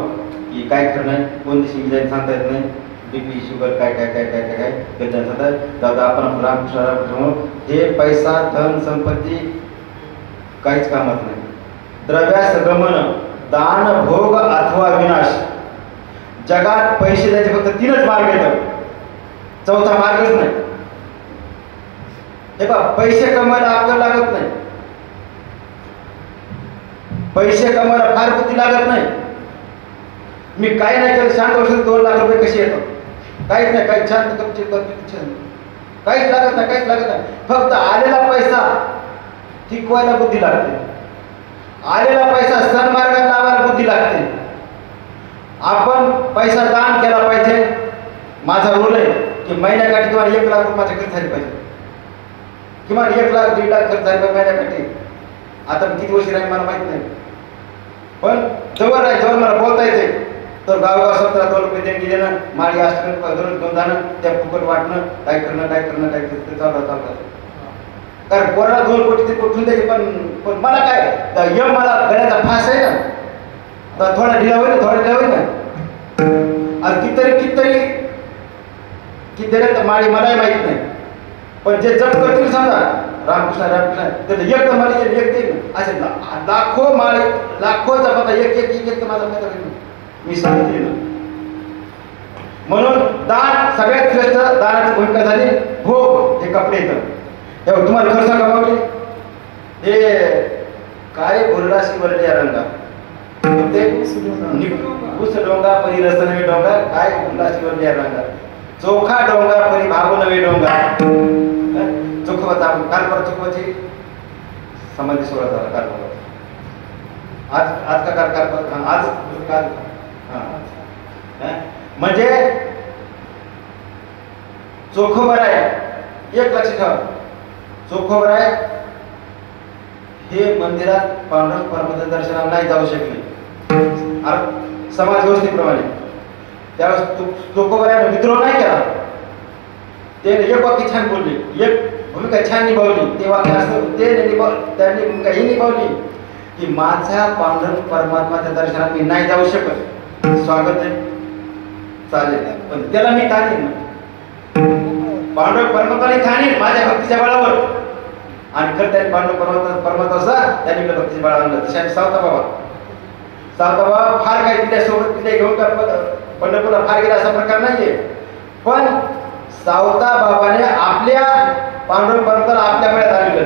की काय खरं नाही, कोणती शिकले सांगता येत नाही. बीपी शुगर काय काय काय काय काय काय त्याच्यात दादा आपण रामकृष्ण हे पैसा धन संपत्ती काहीच कामात नाही. द्रव्यास गमन, दान, भोग अथवा विनाश. जगात पैसे द्यायचे फक्त 3च मार्ग येतात, चौथा मार्गच नाही. हे पहा, पैसे कमवायला अक्कल लागत नाही, पैसे कमवायला फार बुद्धी लागत नाही. मी काही नाही केलं, शांत वर्षात 2 लाख रुपये कसे येतात? काहीच नाही, काही छान काहीच लागत नाही, काहीच लागत नाही. फक्त आलेला पैसा टिकवायला बुद्धी लागते, आलेला पैसा सन्मार्गात लावायला बुद्धी लागते. आपण पैसा दान केला पाहिजे. माझा रोल आहे की महिन्याकाठी तुम्हाला 1 लाख रुपये खर्च झाली पाहिजे, किमान 1 लाख 1.5 लाख खर्च झाली पाहिजे महिन्याकाठी. आता किती वर्ष राहील मला माहित नाही, पण जवळ आहे, जवळ मला बोलता येते तर गावगाव 17 रुपये देणगी देणं, माळी असणं, दररोज 2 जाणं, त्या फुकट वाटणं, काय करणं काय करणं काय करणं चालतात. कारण कोणाला 2 कोटी ते कुठून द्यायचे, पण मला काय यम मला गळ्याचा फास आहे ना, तर थोडा ढिला होईल, थोडा ढिला होईल ना. आणि कितीतरी किती तर माळी मलाही माहित नाही, पण जे जप करतील समजा रामकृष्ण रामकृष्ण तर एक तर मला एक देईल, असे लाखो माळी लाखो जपता एक एक एक एक तर माझा फायदा होईल, मी सांगितले ना. म्हणून दान सगळ्यात श्रेष्ठ दानाची भूमिका झाली. भोग हे कपडे येतं, तेव्हा तुम्हाला खर्च कमावले हे काय गुरुदासी वरले रंगा ते उस डोंगा परी रस नवे डोंगा, काय गुरुदासी वरले रंगा, चोखा डोंगा परी भागो नवे डोंगा. चोखवता काल चोखवाची समाधी सोहळा झाला काल, आज का काल आज काल. म्हणजे चोखोबर आहे, एक लक्ष ठेवा, चोखोबर आहे हे मंदिरात पांडुरंग परमात्म्याच्या दर्शनाला नाही जाऊ शकले समाज व्यवस्थेप्रमाणे. त्यावेळेस चोखोबर आहे विद्रोह नाही केला, ते एक वाक्य छान बोलले, एक भूमिका छान निभावली. ते वाक्य असं त्यांनी भूमिका ही निभावली की माझ्या पांडुरंग परमात्म्याच्या दर्शनात मी नाही जाऊ शकत, स्वागत आहे चालेल, पण त्याला मी ताणीन, पांडुरंग परमात्म्याने ताणीन माझ्या भक्तीच्या बळावर. आणि खरं त्यांनी पांडुरंग परमात्मा त्यांनी भक्तीच्या बळावर आणलं. तशा सावता बाबा फार काही तिच्यासोबत तिथे घेऊन पंढरपूरला फार गेला असा प्रकार नाहीये, पण सावता बाबाने आपल्या पांडुरंग परमात्म्याला आपल्या वेळात आणलं.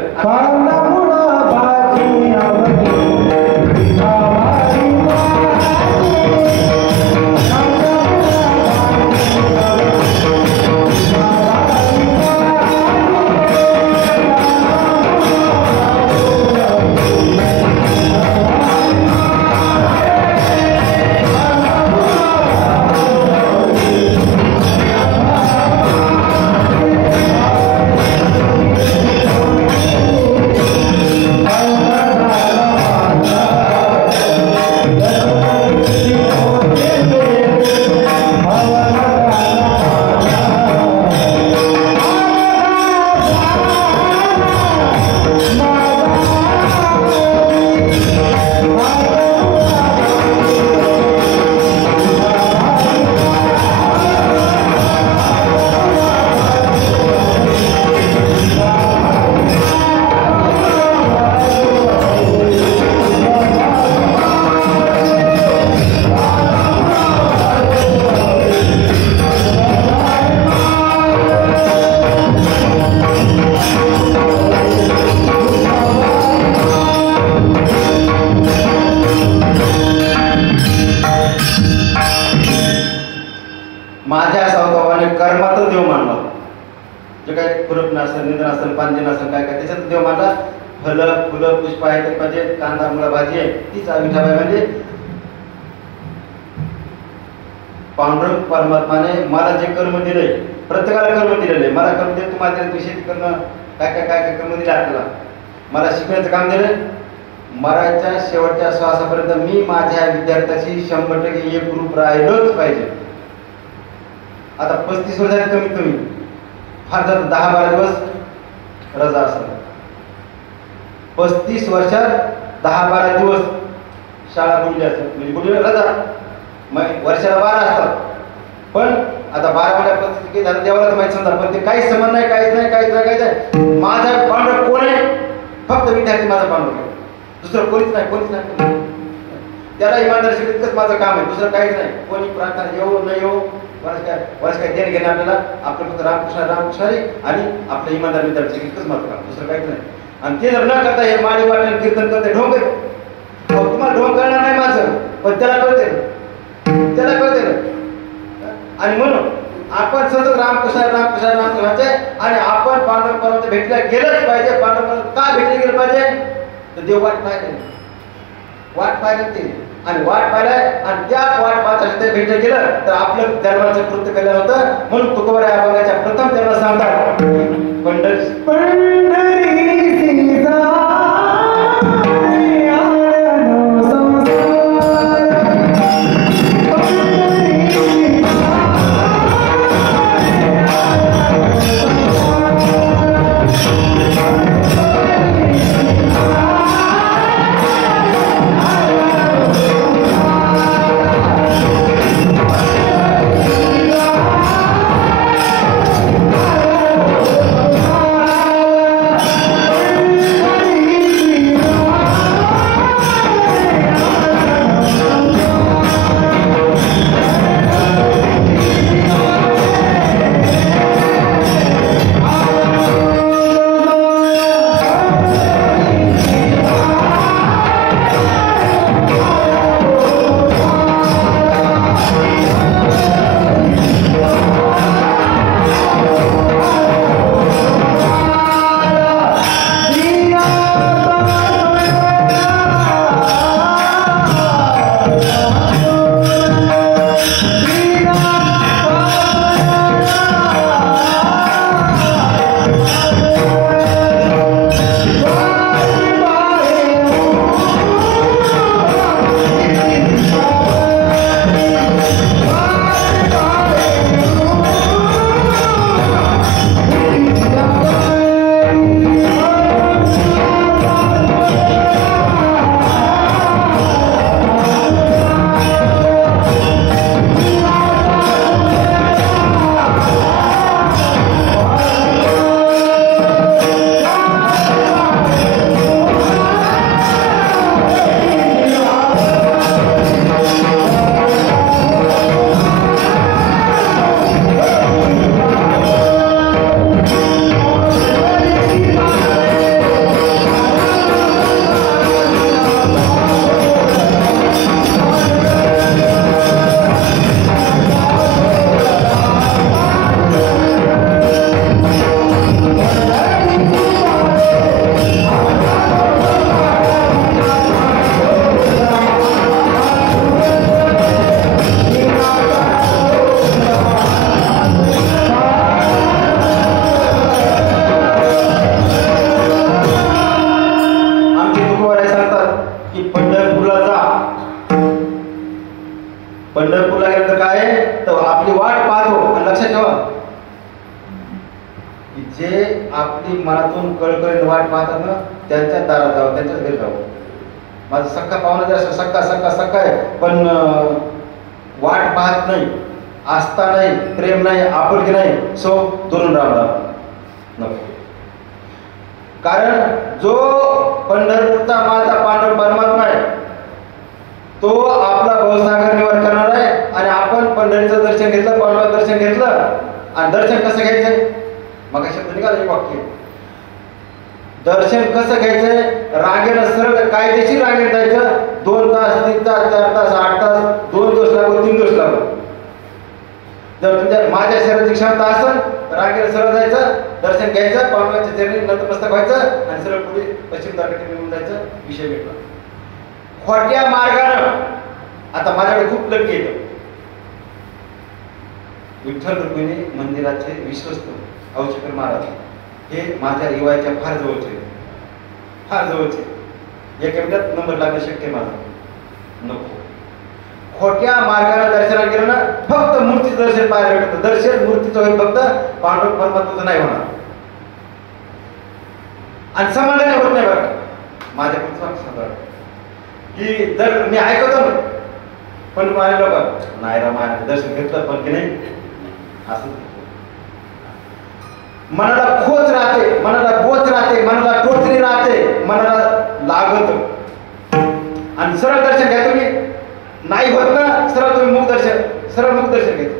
माझ्या सावताबाने कर्मातच देव मानला, जे काही खुरपण असेल, निधन असेल, पांजन असेल, काय काय त्याच्यात देव मानला. फलं फुलं पुष्प आहेत म्हणजे कांदा मुळा भाजी आहे तीच विठाबाई. म्हणजे पांडुरंग परमात्माने मला जे कर्म दिले, प्रत्येकाला कर्म दिलेले, मला कर्म दिले, तुम्हाला शेती करणं काय काय काय काय कर्म दिले, आपल्याला मला शिकण्याचं काम दिलं. मराच्या शेवटच्या श्वासापर्यंत मी माझ्या विद्यार्थ्याशी 100% एक ग्रुप राहिलोच पाहिजे. आता 35 वर्ष झाले कमीत कमी, फार झालं 10-12 दिवस रजा असतात. 35 वर्षात 10-12 दिवस शाळा बुडली असतात, म्हणजे बुडली रजा. मग वर्षाला 12 असतात. पण आता 12 महिन्यापासून झालं देवाला माहिती समजा, पण ते काहीच समज नाही, काहीच नाही. माझा पांडव कोण आहे? फक्त विद्यार्थी माझा पांडव आहे, दुसरं कोणीच नाही. त्याला इमानदारी इतकंच माझं काम आहे, दुसरं काहीच नाही. कोणी प्रार्थना येऊ न येऊ, वर्ष काय देणं घेणं आपल्याला, आपलं फक्त रामकृष्ण रे आणि आपलं इमानदार विद्यार्थी इतकंच माझं काम, दुसरं काहीच नाही. आणि ते जर न करता हे माळी वाटण कीर्तन करते ढोंग आहे. तुम्हाला ढोंग करणार नाही माझं, पण त्याला कळते ना. आणि म्हणून आपण सतत रामकृष्ण रामकृष्णाचे आणि आपण पांडव पर्वत भेटल्या गेलंच पाहिजे. पांडव पर्वत का भेटले गेलं पाहिजे? तर देव वाट पाहिलं ते, आणि वाट पाहिलाय, आणि त्या वाट पाहता ते भेटलं गेलं तर आपलं धर्माचं कृत्य केलं होतं. म्हणून तुकोबा या अभंगाच्या प्रथम त्यांना सांगतात, पंढरी पंढरपूरला गेलं तर काय तर आपली वाट पाहतो. आणि लक्षात ठेवा की जे आपली मनातून कळकळीत वाट पाहतात ना त्यांच्या दारात जावं, त्यांच्याच घरी जावं. माझा सख्खा पाहुणा जर सख्खा आहे पण वाट पाहत नाही, आस्था नाही, प्रेम नाही, आपुलकी नाही, सो दुरून राहणार नको. कारण जो पंढरपूरचा माझा पांडव परमात्मा आहे तो आपला भवसागर निवार करणार आहे. आणि आपण पंढरीचं दर्शन घेतलं, पांडवाचं दर्शन घेतलं. आणि दर्शन कसं घ्यायचंय? मग शब्द निघाला एक वाक्य. दर्शन कसं घ्यायचंय? रांगेनं सरळ कायदेशीर रांगेत जायचं. 2 तास, 3 तास, 4 तास, 8 तास, 2 दिवस लागो, 3 दिवस लागो. जर तुमच्या माझ्या शरीराची क्षमता असेल रांगेनं सरळ जायचं, दर्शन घ्यायचं, पांडवाच्या चरणी नतमस्तक व्हायचं आणि सरळ पुढे पश्चिम द्वारकडे निघून जायचं. विषय भेटला. खोट्या मार्गानं आता माझ्याकडे खूप लग येतं. विठ्ठल रुक्मिणी मंदिराचे विश्वस्त औचिकर महाराज हे माझ्या रिवायच्या फार जवळचे. एका मिनिटात नंबर लागणं शक्य माझं नको. खोट्या मार्गाने दर्शनाला गेलं ना फक्त मूर्तीचं दर्शन पाहायला भेटतं. दर्शन मूर्तीचं होईल, फक्त पांडव परमात्माचं नाही होणार. आणि समाधानी होत नाही बरं. माझ्याकडून सांगा की जर मी ऐकतो ना पण माझे लोक नाही राव माझं दर्शन घेतलं पण की नाही असं मनाला खोच राहते, मनाला बोच राहते, मनाला टोचरी राहते, मनाला लागत. आणि सरळ दर्शन घ्या तुम्ही नाही होत ना सरळ तुम्ही मुख दर्शन घेतो.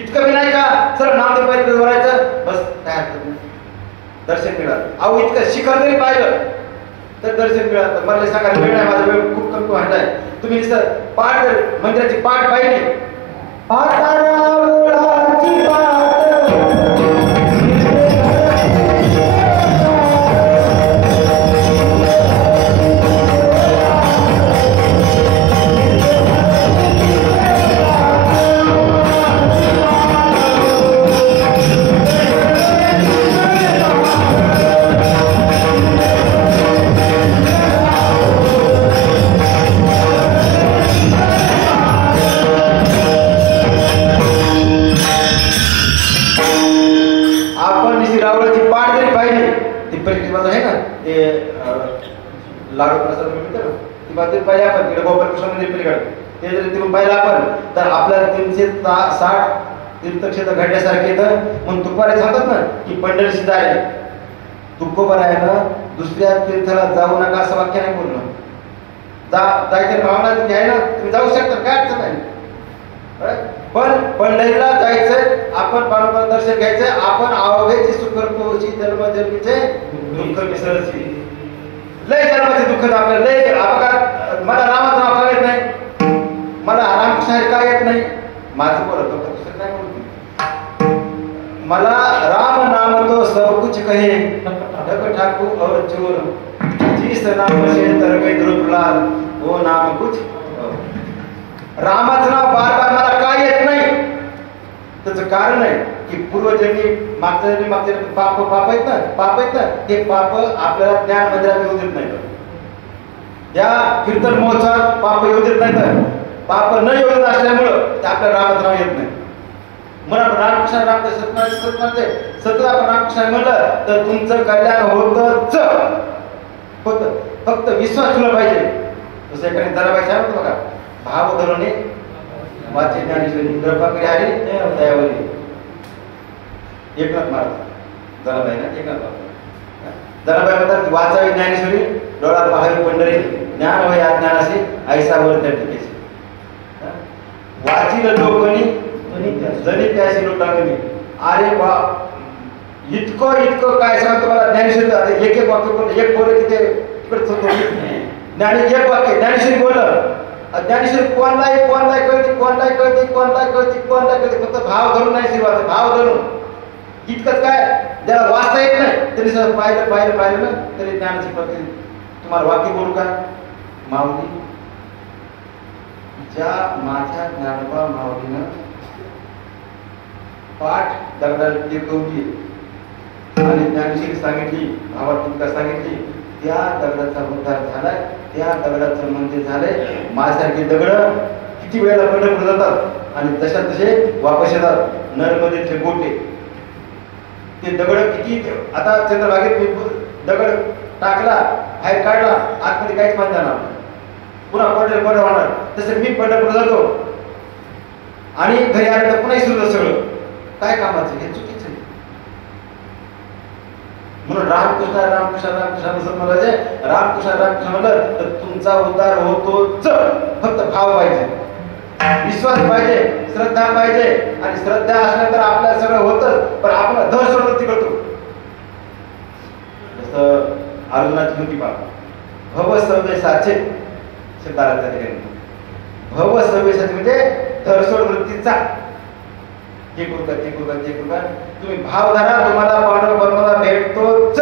इतकं मी नाही का सरळ नामदेव पाहिजे जोरायचं बस काय हरकत नाही दर्शन मिळालं. अहो इतकं शिखर जरी पाहिलं तर दर्शन मिळालं. मला सांगायला वेळ नाही, माझा वेळ खूप कमी वाढलाय. तुम्ही नुसतं पाठ मंदिराची पाठ पाहिली पाहिजे आपण तिकडे गोपाल कृष्ण मंदिर पलीकडे ते जर तिकडून पाहिलं आपण तर आपल्याला 360 तीर्थक्षेत्र घडल्यासारखे येतं. म्हणून तुकोबारे सांगतात ना की पंढरीशी जाय तुकोबारायनं दुसऱ्या तीर्थाला जाऊ नका असं वाक्य नाही बोलणं. जायचं भावना तुम्ही आहे ना तुम्ही जाऊ शकता काय अडचण नाही. पण पंढरीला जायचंय आपण पांडुरंगाचं दर्शन घ्यायचंय आपण अवघेची सुखरपोची जन्मजन्मीचे दुःख विसरची लय जन्माचे दुःख आपल्याला लय अपघात. मला रामाचं नाव का येत नाही, मला रामकृष्ण का येत नाही, माझं बोलत दुसरं काय बोलतो. मला राम नाम तो सब कुछ कहे ढक ठाकू और चोर जिस नाम से तर गई द्रुपलाल वो नाम कुछ. रामाचं नाव बार बार मला का येत नाही त्याचं कारण आहे की पूर्वजन्मी मागच्या पाप आहेत ना हे पाप आपल्याला ज्ञान मंदिरात येऊ देत नाही. या कीर्तन महोत्सवात पाप येऊ देत नाही. पाप न येऊ देत असल्यामुळं ते आपल्याला रामाचं नाव येत नाही. म्हणून रामकृष्ण सतत आपण रामकृष्ण म्हणलं तर तुमचं कल्याण होतच होतं. फक्त विश्वास तुला पाहिजे. जसं एखादी जनाबाई सांगतो बघा भाव धरूने वाचे ज्ञानेश्वरी कृपाकरी हरी दयावरी. एकनाथ महाराज जनाबाई ना एकनाथ जनाबाई म्हणतात वाचावी ज्ञानेश्वरी डोळा पाहावी पंढरी ज्ञान होय अज्ञानाशी ऐसा वर त्या ठिकेशी. वाचील लोकनी जणी त्याशी लोटांगणी. अरे वा इतकं काय सांगतो मला ज्ञानेश्वरी. एक वाक्य एक बोल की ते ज्ञानी एक वाक्य ज्ञानेश्वरी बोललं. ज्ञानेश्वरी कोणलाही कळते फक्त भाव धरून नाही शिवाचं भाव धरून. इतकंच काय ज्याला वाचता येत नाही तरी सर पाहिलं ना तरी ज्ञानाची प्रगती. तुम्हाला वाक्य बोलू का माऊली ज्या माझ्या ज्ञानोबा माऊलीनं पाठ दगडाला टेकवली आणि ज्ञानेश्वरी सांगितली भावात तुमका सांगितली त्या दगडाचा उद्धार झालाय. त्या दगडाचं मंदिर झालंय. माझ्यासारखी दगड किती वेळेला पंढरपूर जातात आणि तसे वापस येतात. नर्मदेचे गोटे ते दगड किती आता चंद्रभागेत मी दगड टाकला बाहेर काढला आतमध्ये काहीच पाणी जाणार पुन्हा पंढरपूर होणार. तसं मी पंढरपूर जातो आणि घरी आलं तर पुन्हा सुरू सगळं काय कामाचं हे चुकीचं. म्हणून रामकृष्ण असं म्हणायचं. रामकृष्ण म्हणलं तर तुमचा उद्धार होतोच. फक्त भाव पाहिजे, विश्वास पाहिजे, श्रद्धा पाहिजे. आणि श्रद्धा असल्यानंतर आपल्याला सगळं होतं. पण आपण धर्मवृत्ती करतो. जसं अर्जुनाची होती पा भव सवेशाचे शब्दार्थ त्या ठिकाणी. भव सवेशाचे म्हणजे धरसोड वृत्तीचा. हे करू का तुम्ही भाव धरा तुम्हाला पांडुरंगाला भेटतोच.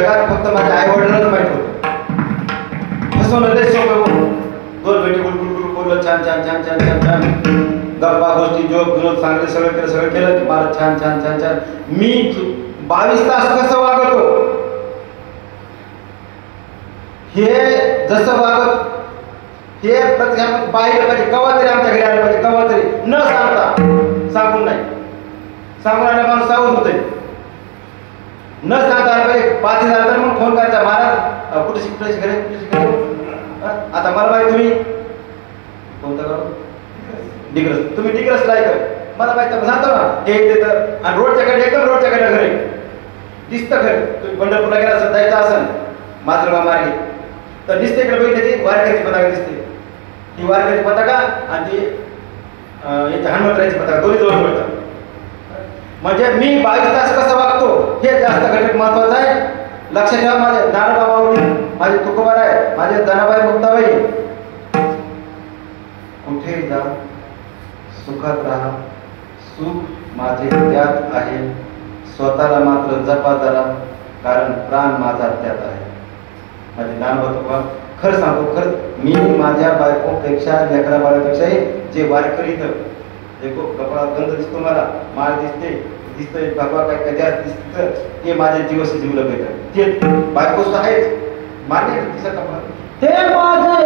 जगात फक्त माझ्या आई वडिलांनाच माहित होतं. फसवणं लय सोपं होतं. दोन बेटी गुलगुल बोललं, छान छान छान छान छान छान गप्पा गोष्टी जोक विनोद सांगले, सगळं केलं की मला छान छान छान छान. मी 22 तास कसं वागतो हे जसं वागत हे प्रत्येक पाहिलं पाहिजे. कवा तरी आमच्या घरी आलं पाहिजे, कवा तरी न सांगता. सांगून नाही, सांगून आला माणूस सावध होते. न सांगता आलं पाहिजे. 5,000 तर मग फोन करायचा, महाराज कुठे शिकले आता मला माहिती तुम्ही कोणतं करू डिग्रस, तुम्ही डिग्रस लायक मला माहिती सांगतो ना हे देतं. आणि रोडच्या कडे एकदम रोडच्या कडे घरी दिसतं घर. तुम्ही पंढरपूरला गेला असं जायचं असेल मातृगाव मार्गे तर दिसते इकडे बघितली ती वारकऱ्याची पताका दिसते. ही वारकऱ्याची पताका आणि ती याच्या हनुमंतराची पताका दोन्ही जवळ मिळतात. म्हणजे मी 22 तास कसं वागतो हे जास्त घटक महत्वाचं आहे. लक्षात ठेवा. माझे ज्ञानोबा, माझे तुकोबाराय, माझे जनाबाई मुक्ताबाई, कुठे जा सुखात राहा, सुख माझे त्यात आहे, स्वतःला मात्र जपा जरा, कारण प्राण माझा त्यात आहे. माझे ज्ञानोबा तुकोबा खरं सांगतो, खरं मी माझ्या बायकोपेक्षा लेकरा बाळापेक्षाही जे वारकरी देखो कपाळात गंध दिसतो, मला माळ दिसतंय बाबा काय कधी दिसतं ते माझ्या जीवाशी जीवलं पाहिजे. ते बायकोच आहेच मान्य तिचा कपाळ हे माझे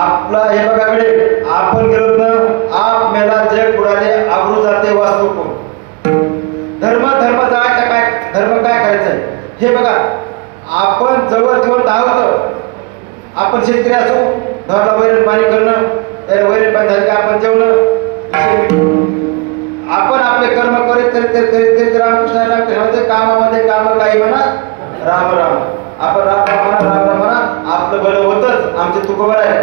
आपला हे बघाकडे आपण गेलो ना आप मेला जग बुडाले आबरू जाते वास्तू कोण. धर्म जायचा काय, धर्म काय करायचंय हे बघा. आपण जवळ जिवंत आहोत, आपण शेतकरी असू, घराला वैरण पाणी करणं, त्याला वैरण पाणी झालं की आपण जेवणं, आपण आपले कर्म करीत करीत करीत करीत करीत रामकृष्ण रामकृष्ण कामामध्ये काम काही म्हणा राम राम. आपण राम राम म्हणा राम राम म्हणा, आपलं बरं होतच. आमचे तुकोबर आहे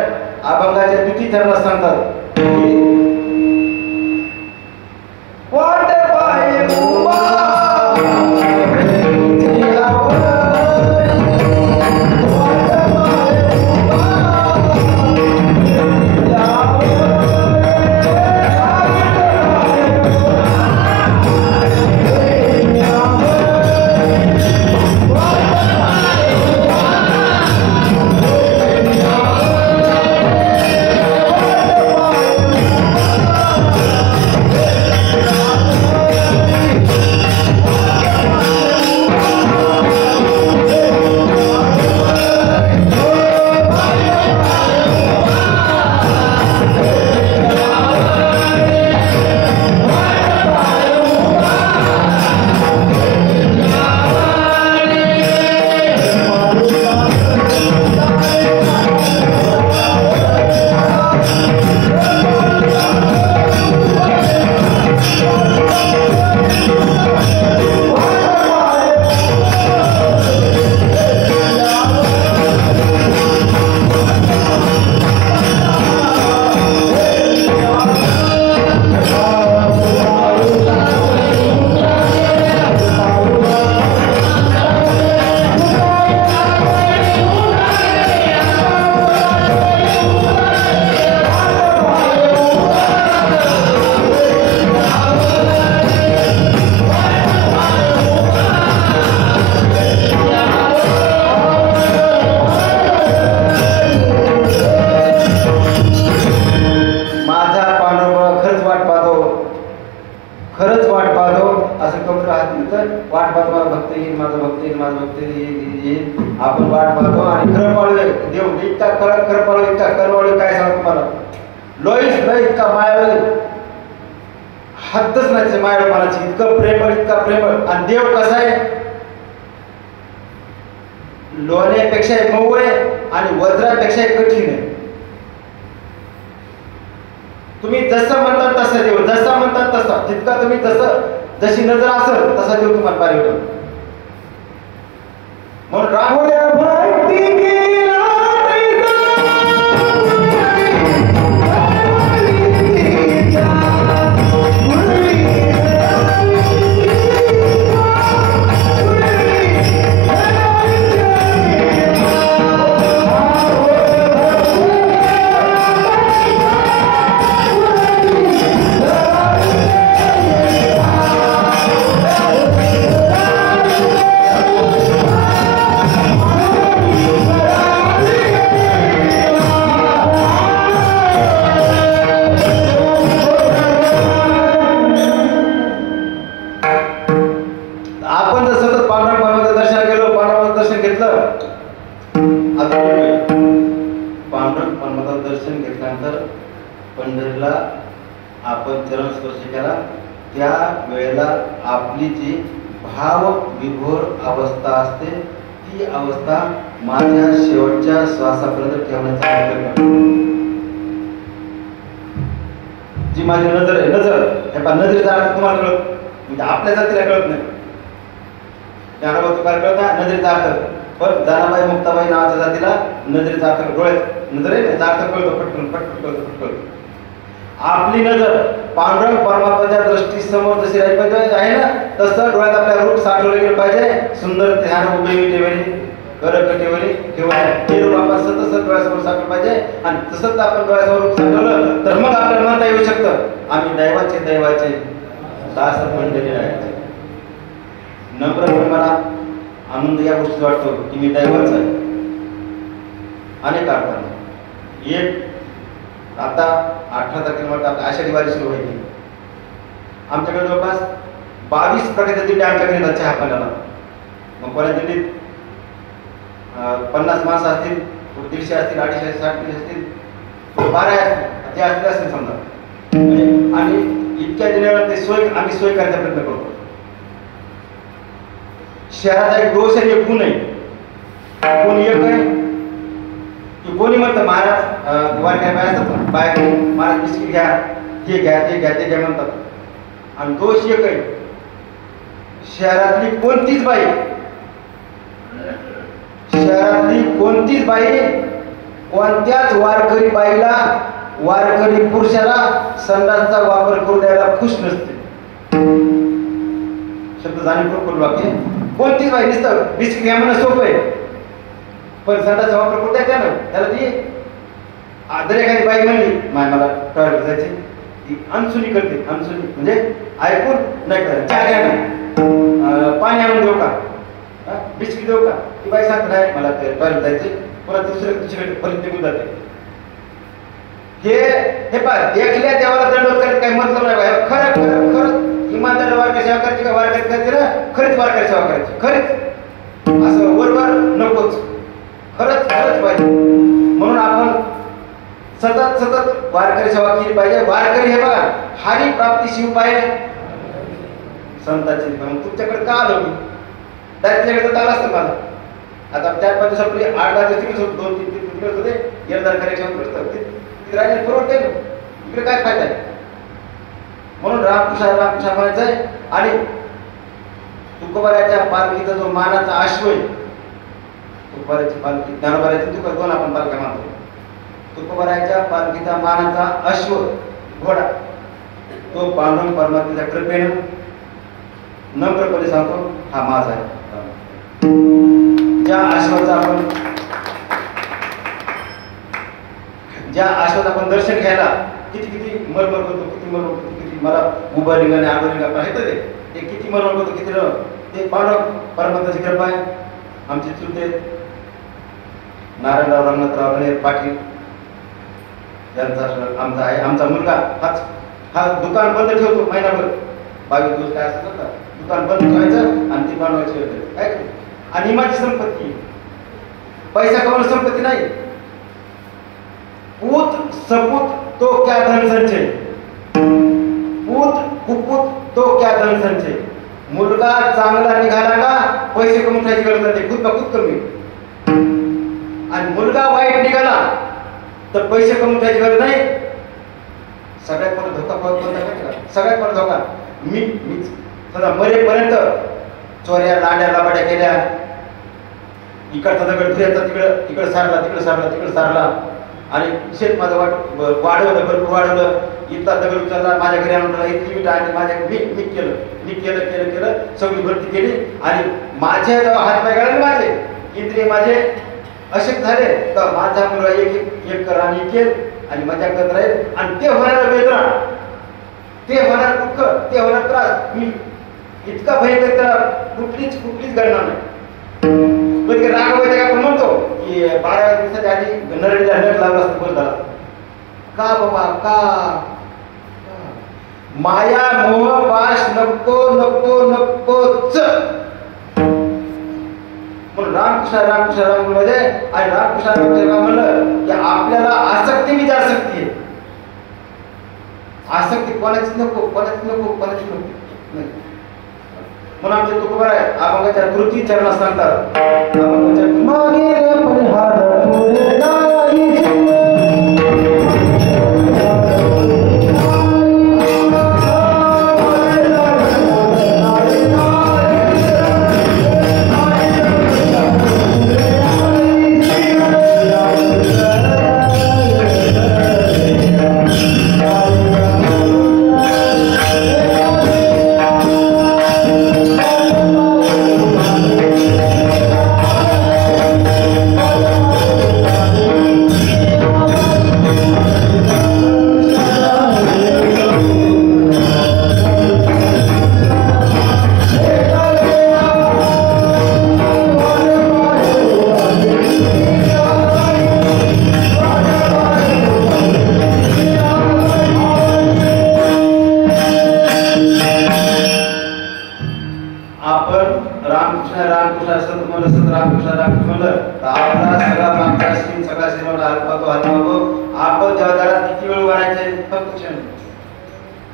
अभंगाच्या द्वितीय चरणात सांगतात येईल आपण वाट पाहतो आणि खरं पाळू देव इतका खरं पाळू इतका करवाळू काय सांगतो तुम्हाला लोईस लय इतका मायाळू हद्दच नाही मायाळूपणाची इतकं प्रेमळ आणि देव कसा आहे लोण्यापेक्षा मऊ आहे आणि वज्रापेक्षा कठीण आहे तुम्ही जसं म्हणतात तसं देव जसा म्हणतात तसा जितका तुम्ही जशी नजर असेल तसा देव तुम्हाला पारी होतो म्हणून राहुल्या भक्ती पंढरीला आपण चरण स्पर्श केला त्या वेळेला आपली जी भाव विभोर अवस्था असते ती अवस्था माझ्या शेवटच्या श्वासापर्यंत ठेवण्याचा प्रयत्न करतो जी माझी नजर आहे नजरेचा अर्थ तुम्हाला कळत म्हणजे आपल्या जातीला कळत नाही ज्ञानोबा तुकाला कळत नाही नजरेचा अर्थ पण जनाबाई मुक्ताबाई नावाच्या जातीला नजरेचा अर्थ डोळ्यात नजर आहे त्याचा अर्थ कळतो पटकन आपली नजर पांडुरंग परमात्म्याच्या दृष्टी समोर जशी राहिली पाहिजे आहे ना तसं डोळ्यात आपल्या रूप साठवलं गेलं पाहिजे सुंदर ध्यान उभे ठेवली करकटेवरी किंवा हे रूप आपण सतत डोळ्यासमोर साठवलं पाहिजे आणि तसंच आपण डोळ्यासमोर रूप साठवलं तर मग आपल्याला म्हणता येऊ शकतं आम्ही दैवाचे दास मंडळी राहायचे नम्रपणे मला आनंद या गोष्टी वाटतो की मी दैवाचा आहे अनेक अर्थाने एक आता 18 तारखेला आषाढी वारी सुरू व्हायची आमच्याकडे जवळपास 22 प्रकारच्या दिंडी आमच्याकडे येतात चहा पाण्याला मग कोणा दिंडीत 50 माणसं असतील 150 असतील 250 60 असतील 12 ते असतील समजा आणि इतक्या दिनावर ते आम्ही सोय करायचा प्रयत्न करतो शहराचा एक दोष आहे गुण आहे गुण एक आहे की कोणी म्हणतं महाराज वारक्या बाय असतात बाय महाराज बिस्किट घ्या हे घ्या ते घ्या म्हणतात आणि दोष एक आहे शहरातली कोणतीच बाई कोणत्याच वारकरी बाईला वारकरी पुरुषाला संडासचा वापर करू द्यायला खुश नसते शब्द जाणीवपूर्वक करू वाक्य कोणतीच बाई नुसतं बिस्किट घ्या म्हणणं सोपं आहे पण संडासचा वापर करू द्यायचा ना त्याला ती जर एखादी बाई म्हणली मला टॉयलेट जायची ती अनसुनी करते अनसुनी म्हणजे ऐकून नाही करत चहा घ्या ना पाणी आणून देऊ का बिस्किट देऊ का ती बाई सांगत नाही मला टॉयलेट जायचे पुन्हा दुसरीकडे परत निघून जाते हे पहा एकल्या देवाला दंडवत करायचं काही मतलब नाही खरं इमानदार वारकरी सेवा करायची का वारकरी करायची ना खरीच वारकरी सेवा करायची खरीच असं वरवर नकोच खरंच पाहिजे म्हणून आपण सतत वारकरी सेवा केली पाहिजे वारकरी हे बघा हारी प्राप्ती शिव पाहिजे संतांची तुमच्याकडे का आलो मी त्याच्याकडे तर आला असतं मला आता 4-5 दिवसापूर्वी 8-10 दिवस 2-3 दिवस होते येणार कार्यक्रम राहिले परवडते इकडे काय फायदा आहे म्हणून रामकृष्ण म्हणायचं आहे आणि तुकोबाराच्या पालखीचा जो मानाचा अश्व आहे तुकोबाराची पालखी ज्ञानोबाराची दोन आपण पालख्या मानतो तुकोबाराच्या पालखीचा मानाचा अश्व घोडा तो पांडुरंग परमात्म्याच्या कृपेने नम्रपणे सांगतो हा माझा आहे ज्या आश्वाचं आपण दर्शन घ्यायला किती मरमर करतो किती मला उभा लिंगाने आडवा लिंगा पाहिजे ते किती मरमर करतो किती ते पांडुरंग परमात्म्याची कृपा आहे आमची चुलते नारायणराव रंगनाथराव पाटील यांचा आमचा मुलगा हा दुकान बंद ठेवतो महिनाभर 22 दिवस काय असतं ना दुकान बंद ठेवायचं आणि ती बनवायची काय आणि ही माझी संपत्ती आहे. पैसा कमावणं संपत्ती नाही. पूत सपूत तो क्या धन संचय, पूत कुपूत तो क्या धन संचय. मुलगा चांगला निघाला का पैसे कमवायची गरज नाही, खुद बखूद कमी. आणि मुलगा वाईट निघाला तर पैसे कमवायची गरज नाही. सगळ्यात मोठा धोका कोणता माहिती का? सगळ्यात मोठा धोका मी सदा मरेपर्यंत चोऱ्या लांड्या लाबाड्या केल्या, इकडचा दगड फिरायचा इकडं सारला तिकडं सारला आणि शेत माझं वाढवलं, भरपूर वाढवलं. इथला दगड उचलला, माझ्या घरी आणून इतकी मीठ आणि माझ्या मी केलं सगळी भरती केली. आणि माझ्या जेव्हा हातपाय गाळले माझे इंद्रिय माझे अशक्त झाले तर माझा मुलगा एक कर आणि केल आणि मजा करत राहील. आणि ते होणारा वेदना, ते होणार दुःख, ते होणार त्रास मी इतका भयंकर त्याला कुठलीच घडणार नाही. पण राघवायचं आपण म्हणतो की 12 दिवसाच्या आधी नरडीला नट लावला असतं बोल झाला का बाबा का. माया मोह पाश नको नको नकोच म्हणून रामकृष्ण राम मध्ये. आणि रामकृष्ण म्हणलं की आपल्याला आसक्ती म्हणजे आसक्ती आहे. आसक्ती कोणाची नको नाही. म्हणून आमचे तुकोबार आहे अभंगाच्या कृती चरणात सांगतात,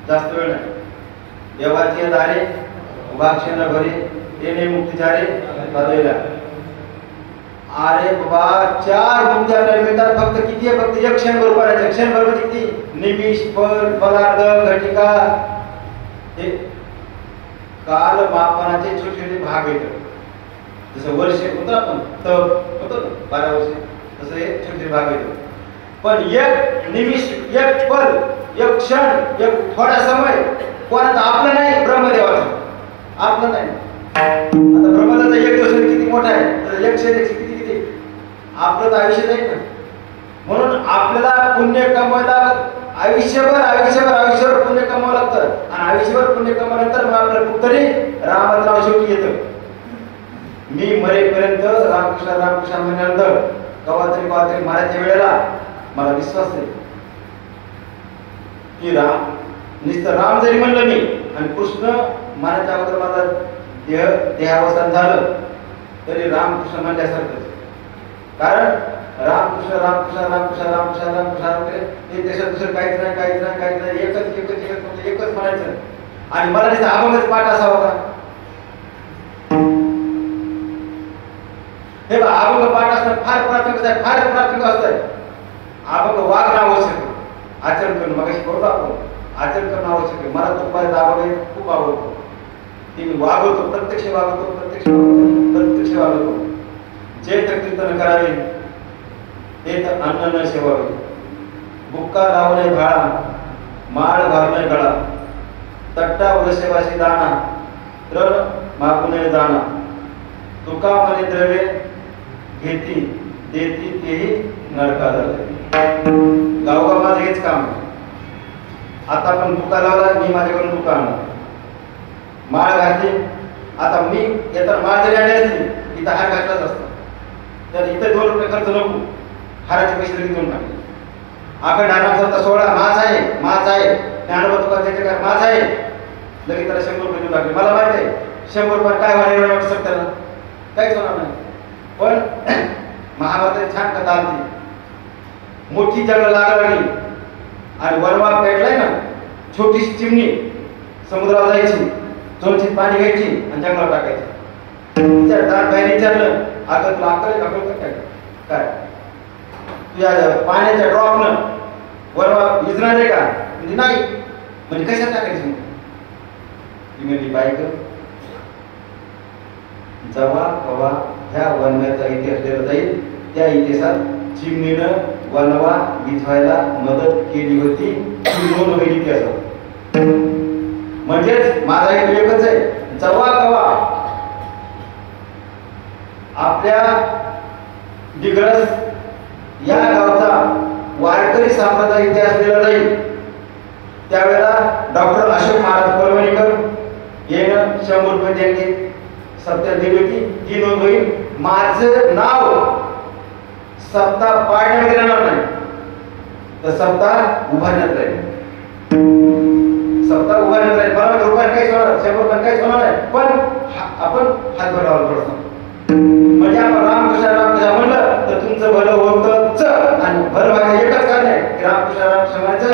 जास्त वेळ नाही. देवाची दारे उभाक्षण भरे येणे मुक्तीचारे बदलला. अरे बाबा 4 मुक्ती आपल्याला मिळतात. फक्त किती आहे? फक्त एक क्षणभर करायचं. क्षणभर म्हणजे किती? निमिष, पल, पदार्थ, घटिका, हे काल मापनाचे छोटे छोटे भाग येतात. जसं वर्ष होतं आपण तप होतो 12 वर्ष, तसं हे छोटे भाग येतात. पण एक निमिष, एक पल, एक क्षण, एक थोडा समय कोणाचा आपलं नाही, ब्रह्मदेवाचा आपलं नाही. आता ब्रह्मदेवाचा एक दिवस किती मोठा आहे, तर 100 किती आपलं तर आयुष्य नाही ना. म्हणून आपल्याला पुण्य कमवायला आयुष्यभर पुण्य कमवावं लागतं. आणि आयुष्यभर पुण्य कमवल्यानंतर मग आपल्याला कुठतरी रामाचं नाव शेवटी येतं. मी मरेपर्यंत रामकृष्ण म्हणल्यानंतर कवा तरी मारायच्या वेळेला मला विश्वास आहे की नुसतं राम जरी म्हणलं मी आणि कृष्ण मानाच्या अगोदर माझा देहावसान झालं तरी रामकृष्ण म्हणल्यासारखंच. कारण रामकृष्ण हे त्याच्यात दुसरं काहीच नाही, एकच म्हणायचं. आणि मला नुसतं अभंगाचा पाठ असावा का? हे बघा, अभंग पाठ असणं फार प्राथमिक असतंय. अभंग वागणं आवश्यक आहे, आचरण करणं मग करतो आपण. आचरण करणं आवश्यक आहे. मला तो अभंग खूप आवडतो. ते मी वागवतो, प्रत्यक्ष वागवतो. जे तर कीर्तन करावे ते तर अन्न न सेवावे. बुक्का लावू नये भाळा, माळ घालू नये गळा. तट्टा उलसेवाशी दाना, तृण मागू नये दाना. तुका मने द्रव्ये घेती देती तेही नरका जाते. गावगा माझं हेच काम. आता पण बुका लावला, मी माझ्याकडून बुका आणला. माळ घातली, आता मी येतात माळ जरी आणली असली इथं हार घातलाच असतो. तर इथं 2 रुपये खर्च नको, हाराचे पैसे लगेच देऊन टाकले. आपण ज्ञानाचा 16 माच आहे ज्ञानोबा तुका त्याचे काय माच आहे, लगेच त्याला 100 रुपये देऊन टाकले. मला माहिती आहे 100 रुपये काय वाढेल वाटतं सर त्याला. काहीच होणार नाही. पण महाभारतात छान कथा आली. मोठी जंगल लागली आणि वनवास पेटलाय ना, छोटीशी चिमणी समुद्रात जायची, चोंचीत पाणी घ्यायची आणि जंगलात टाकायची. तिच्या दात बाईने विचारलं, अगं तुला अक्कल काय काय तुझ्या पाण्याच्या ड्रॉपनं वनवास विजणार आहे का? म्हणजे नाही. म्हणजे कशात टाकायची? ती म्हणली, बाईक जेव्हा कवा ह्या वनव्याचा इतिहास लिहिला जाईल त्या इतिहासात चिमणीनं वनवा विझवायला मदत केली होती ही नोंद होईल इतिहासात. म्हणजेच माझा एक एकच आहे, जेव्हा कवा आपल्या दिग्रस या गावचा वारकरी साम्राज्याचा इतिहास लिहिला जाईल त्यावेळेला डॉक्टर अशोक महाराज परभणीकर येणं 100 रुपये त्यांनी सत्ता दिली होती, ती नोंद होईल. माझं नाव सप्ताह पाडण्यामध्ये राहणार नाही, तर सप्ताह उभारण्यात राहील. सप्ताह उभारण्यात राहील. मला रुपयाने काहीच होणार, 100 रुपयाने काहीच होणार नाही, पण आपण हातभार लावला थोडासा. म्हणजे आपण रामकृष्ण म्हणलं तर तुमचं भलं होतच. आणि भलं व्हायचं एकच कारण आहे की रामकृष्ण म्हणायचं.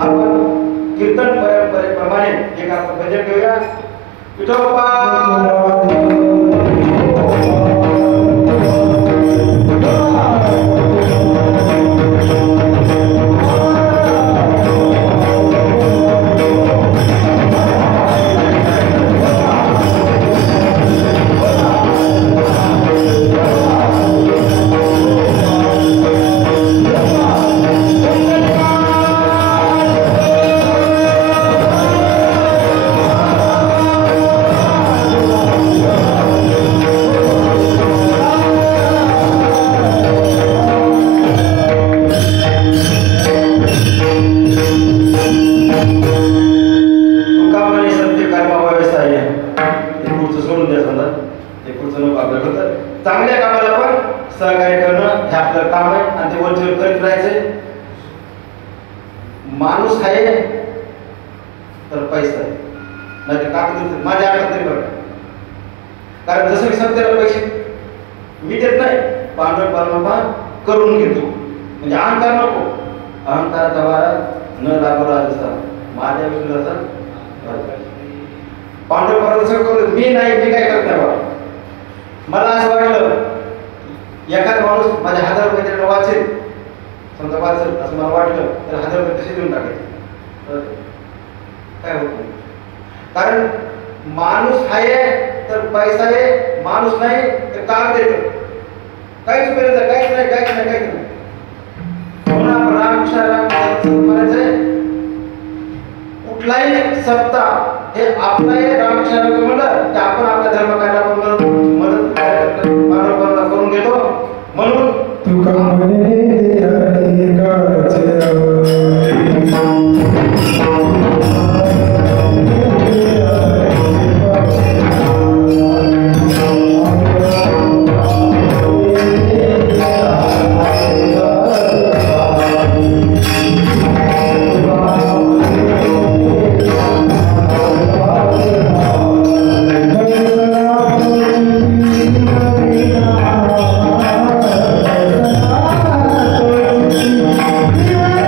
आपण कीर्तन परंपरेप्रमाणे एक आपण भजन घेऊया. विठोबा चांगल्या कामाला पण सहकार्य करणं हे आपलं काम आहे आणि ते वरचेवर करीत राहायचंय. माणूस आहे तर पैसा आहे, नाही तर कागद माझ्या हातात तरी बरं. कारण जसं मी सत्याला पैसे मी देत नाही, पांडव परमात्मा करून घेतो. म्हणजे अहंकार नको. अहंकाराचा वारा न लागवला जसा माझ्या विश्वासा पांडव परमात्मा मी नाही, मी काय करत नाही बाबा. मला असं वाटलं एखादा माणूस माझ्या 1000 रुपये त्याला वाचेल, समजा वाचेल असं मला वाटलं तर 1000 रुपये तसे देऊन टाकायचे. काय होत नाही. कारण माणूस आहे तर पैसा आहे, माणूस नाही तर कागद येतो. काहीच उपयोग नाही, काहीच नाही, काहीच नाही, काहीच नाही. म्हणून आपण रामकृष्ण म्हणायचंय. कुठलाही सप्ताह हे आपलाही रामकृष्ण म्हणलं की आपण आपल्या धर्म कार्याला मदत करून घेतो. म्हणून तुका Yeah.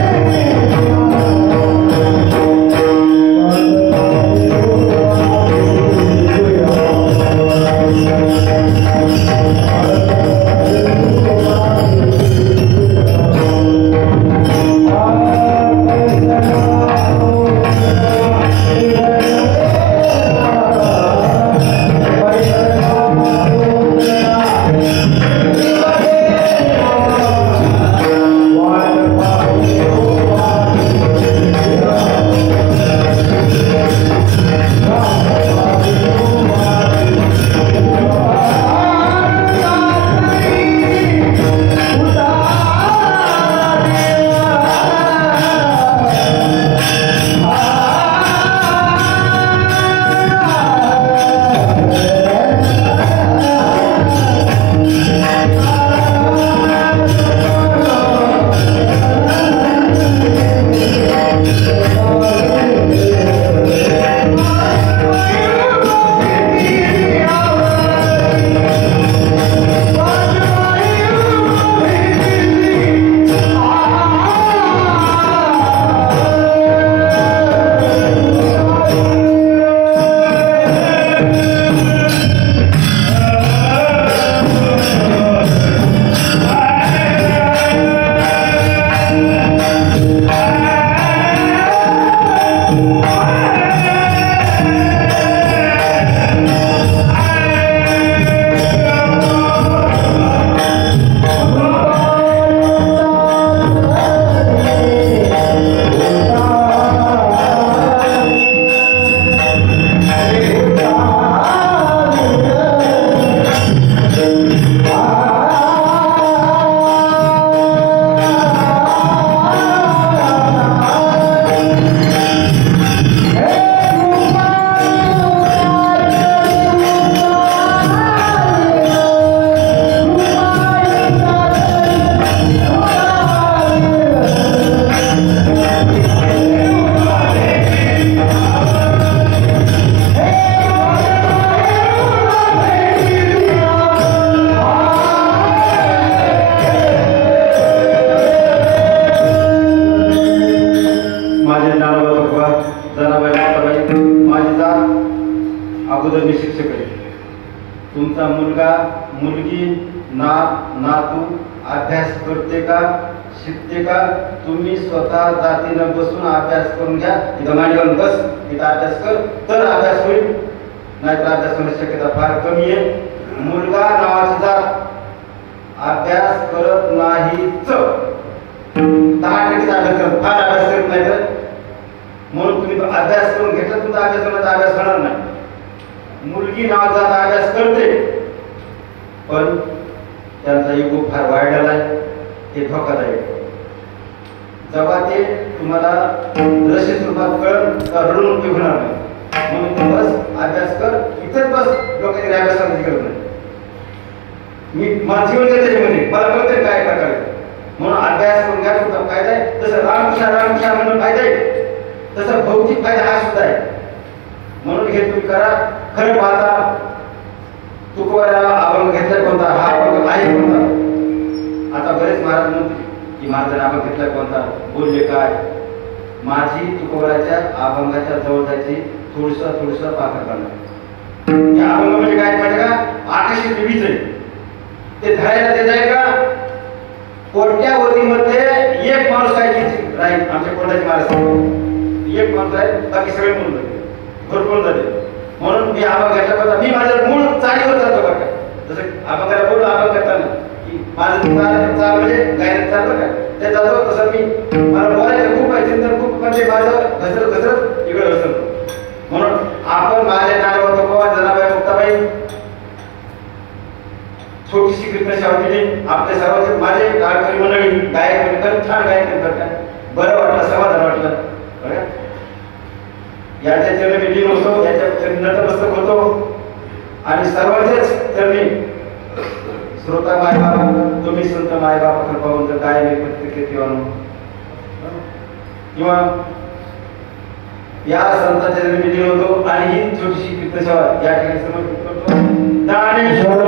तुमचा मुलगा मुलगी नातू अभ्यास करते का शिकते का? तुम्ही स्वतः जातीनं बसून अभ्यास करून घ्या. इथं मांडीवर बस, इथं अभ्यास कर, तर अभ्यास होईल, नाहीतर अभ्यास होण्याची शक्यता फार कमी आहे. मुलगा नावाची जात अभ्यास करत नाहीच. 10% अभ्यास करत, फार अभ्यास करत नाही तर म्हणून तुम्ही अभ्यास करून घेतला, तुमचा अभ्यास करण्याचा अभ्यास होणार नाही. मुलगी नावाचा अभ्यास करते, पण त्यांचा इगो फार वाढलेला आहे, हे धोकादायक. जेव्हा ते तुम्हाला रशी स्वरूपात कळण तर रडून उपयोग होणार नाही. म्हणून तू बस, अभ्यास कर, इथंच बस, लोकांनी अभ्यास करायची गरज नाही. मी माझं जीवन आहे त्याच्यामध्ये, मला कळतंय काय प्रकारे. म्हणून अभ्यास करून घ्या, तुमचा फायदा आहे. तसं रामकृष्ण म्हणून फायदा आहे, तसं भौतिक फायदा हा सुद्धा आहे. म्हणून हे तुम्ही करा. खरं पाहता तुकोबाराला अभंग घेतलाय कोणता, हा अभंग आहे कोणता? आता बरेच महाराज म्हणते की महाराजांनी अभंग घेतलाय कोणता, बोलले काय? माझी तुकोबाराच्या अभंगाच्या जवळ जायची थोडस पाकर करणार. या अभंग म्हणजे काय माहिती का? आकाशी देवीच आहे, ते धरायला देत आहे का? कोट्यावधीमध्ये एक माणूस काय की राहील, आमच्या कोणाची महाराज एक माणूस आहे, बाकी सगळे म्हणून जाते, भरपूर जाते. म्हणून मी अभंग घेतला, मी माझ्या मूळ चालीवर जातो बघा. जसं अभंगाला बोललो अभंग करताना की माझं चाल म्हणजे गायन चाललं काय ते जातो, तसं मी मला बोलायचं खूप आहे, चिंतन खूप, म्हणजे माझं घसरत इकडे घसरतो. म्हणून आपण माझ्या नावावर तुकोबा, जनाबाई, मुक्ताबाई छोटीशी कृष्ण सेवा केली. आपल्या सर्वांचे माझे गायकरी मंडळी गायक छान गायन करतात, बरं वाटलं, समाधान वाटलं बघा. याच्या चरणी मी लीन होतो, याच्या चरणी नतमस्तक होतो. आणि सर्वांचेच चरणी श्रोता मायबाप, तुम्ही संत मायबाप कृपावंत काय मी प्रत्येक किंवा या संतांच्या चरणी मी लीन होतो. आणि ही छोटीशी कीर्तन सेवा या ठिकाणी समर्पित करतो. ज्ञानेश्वर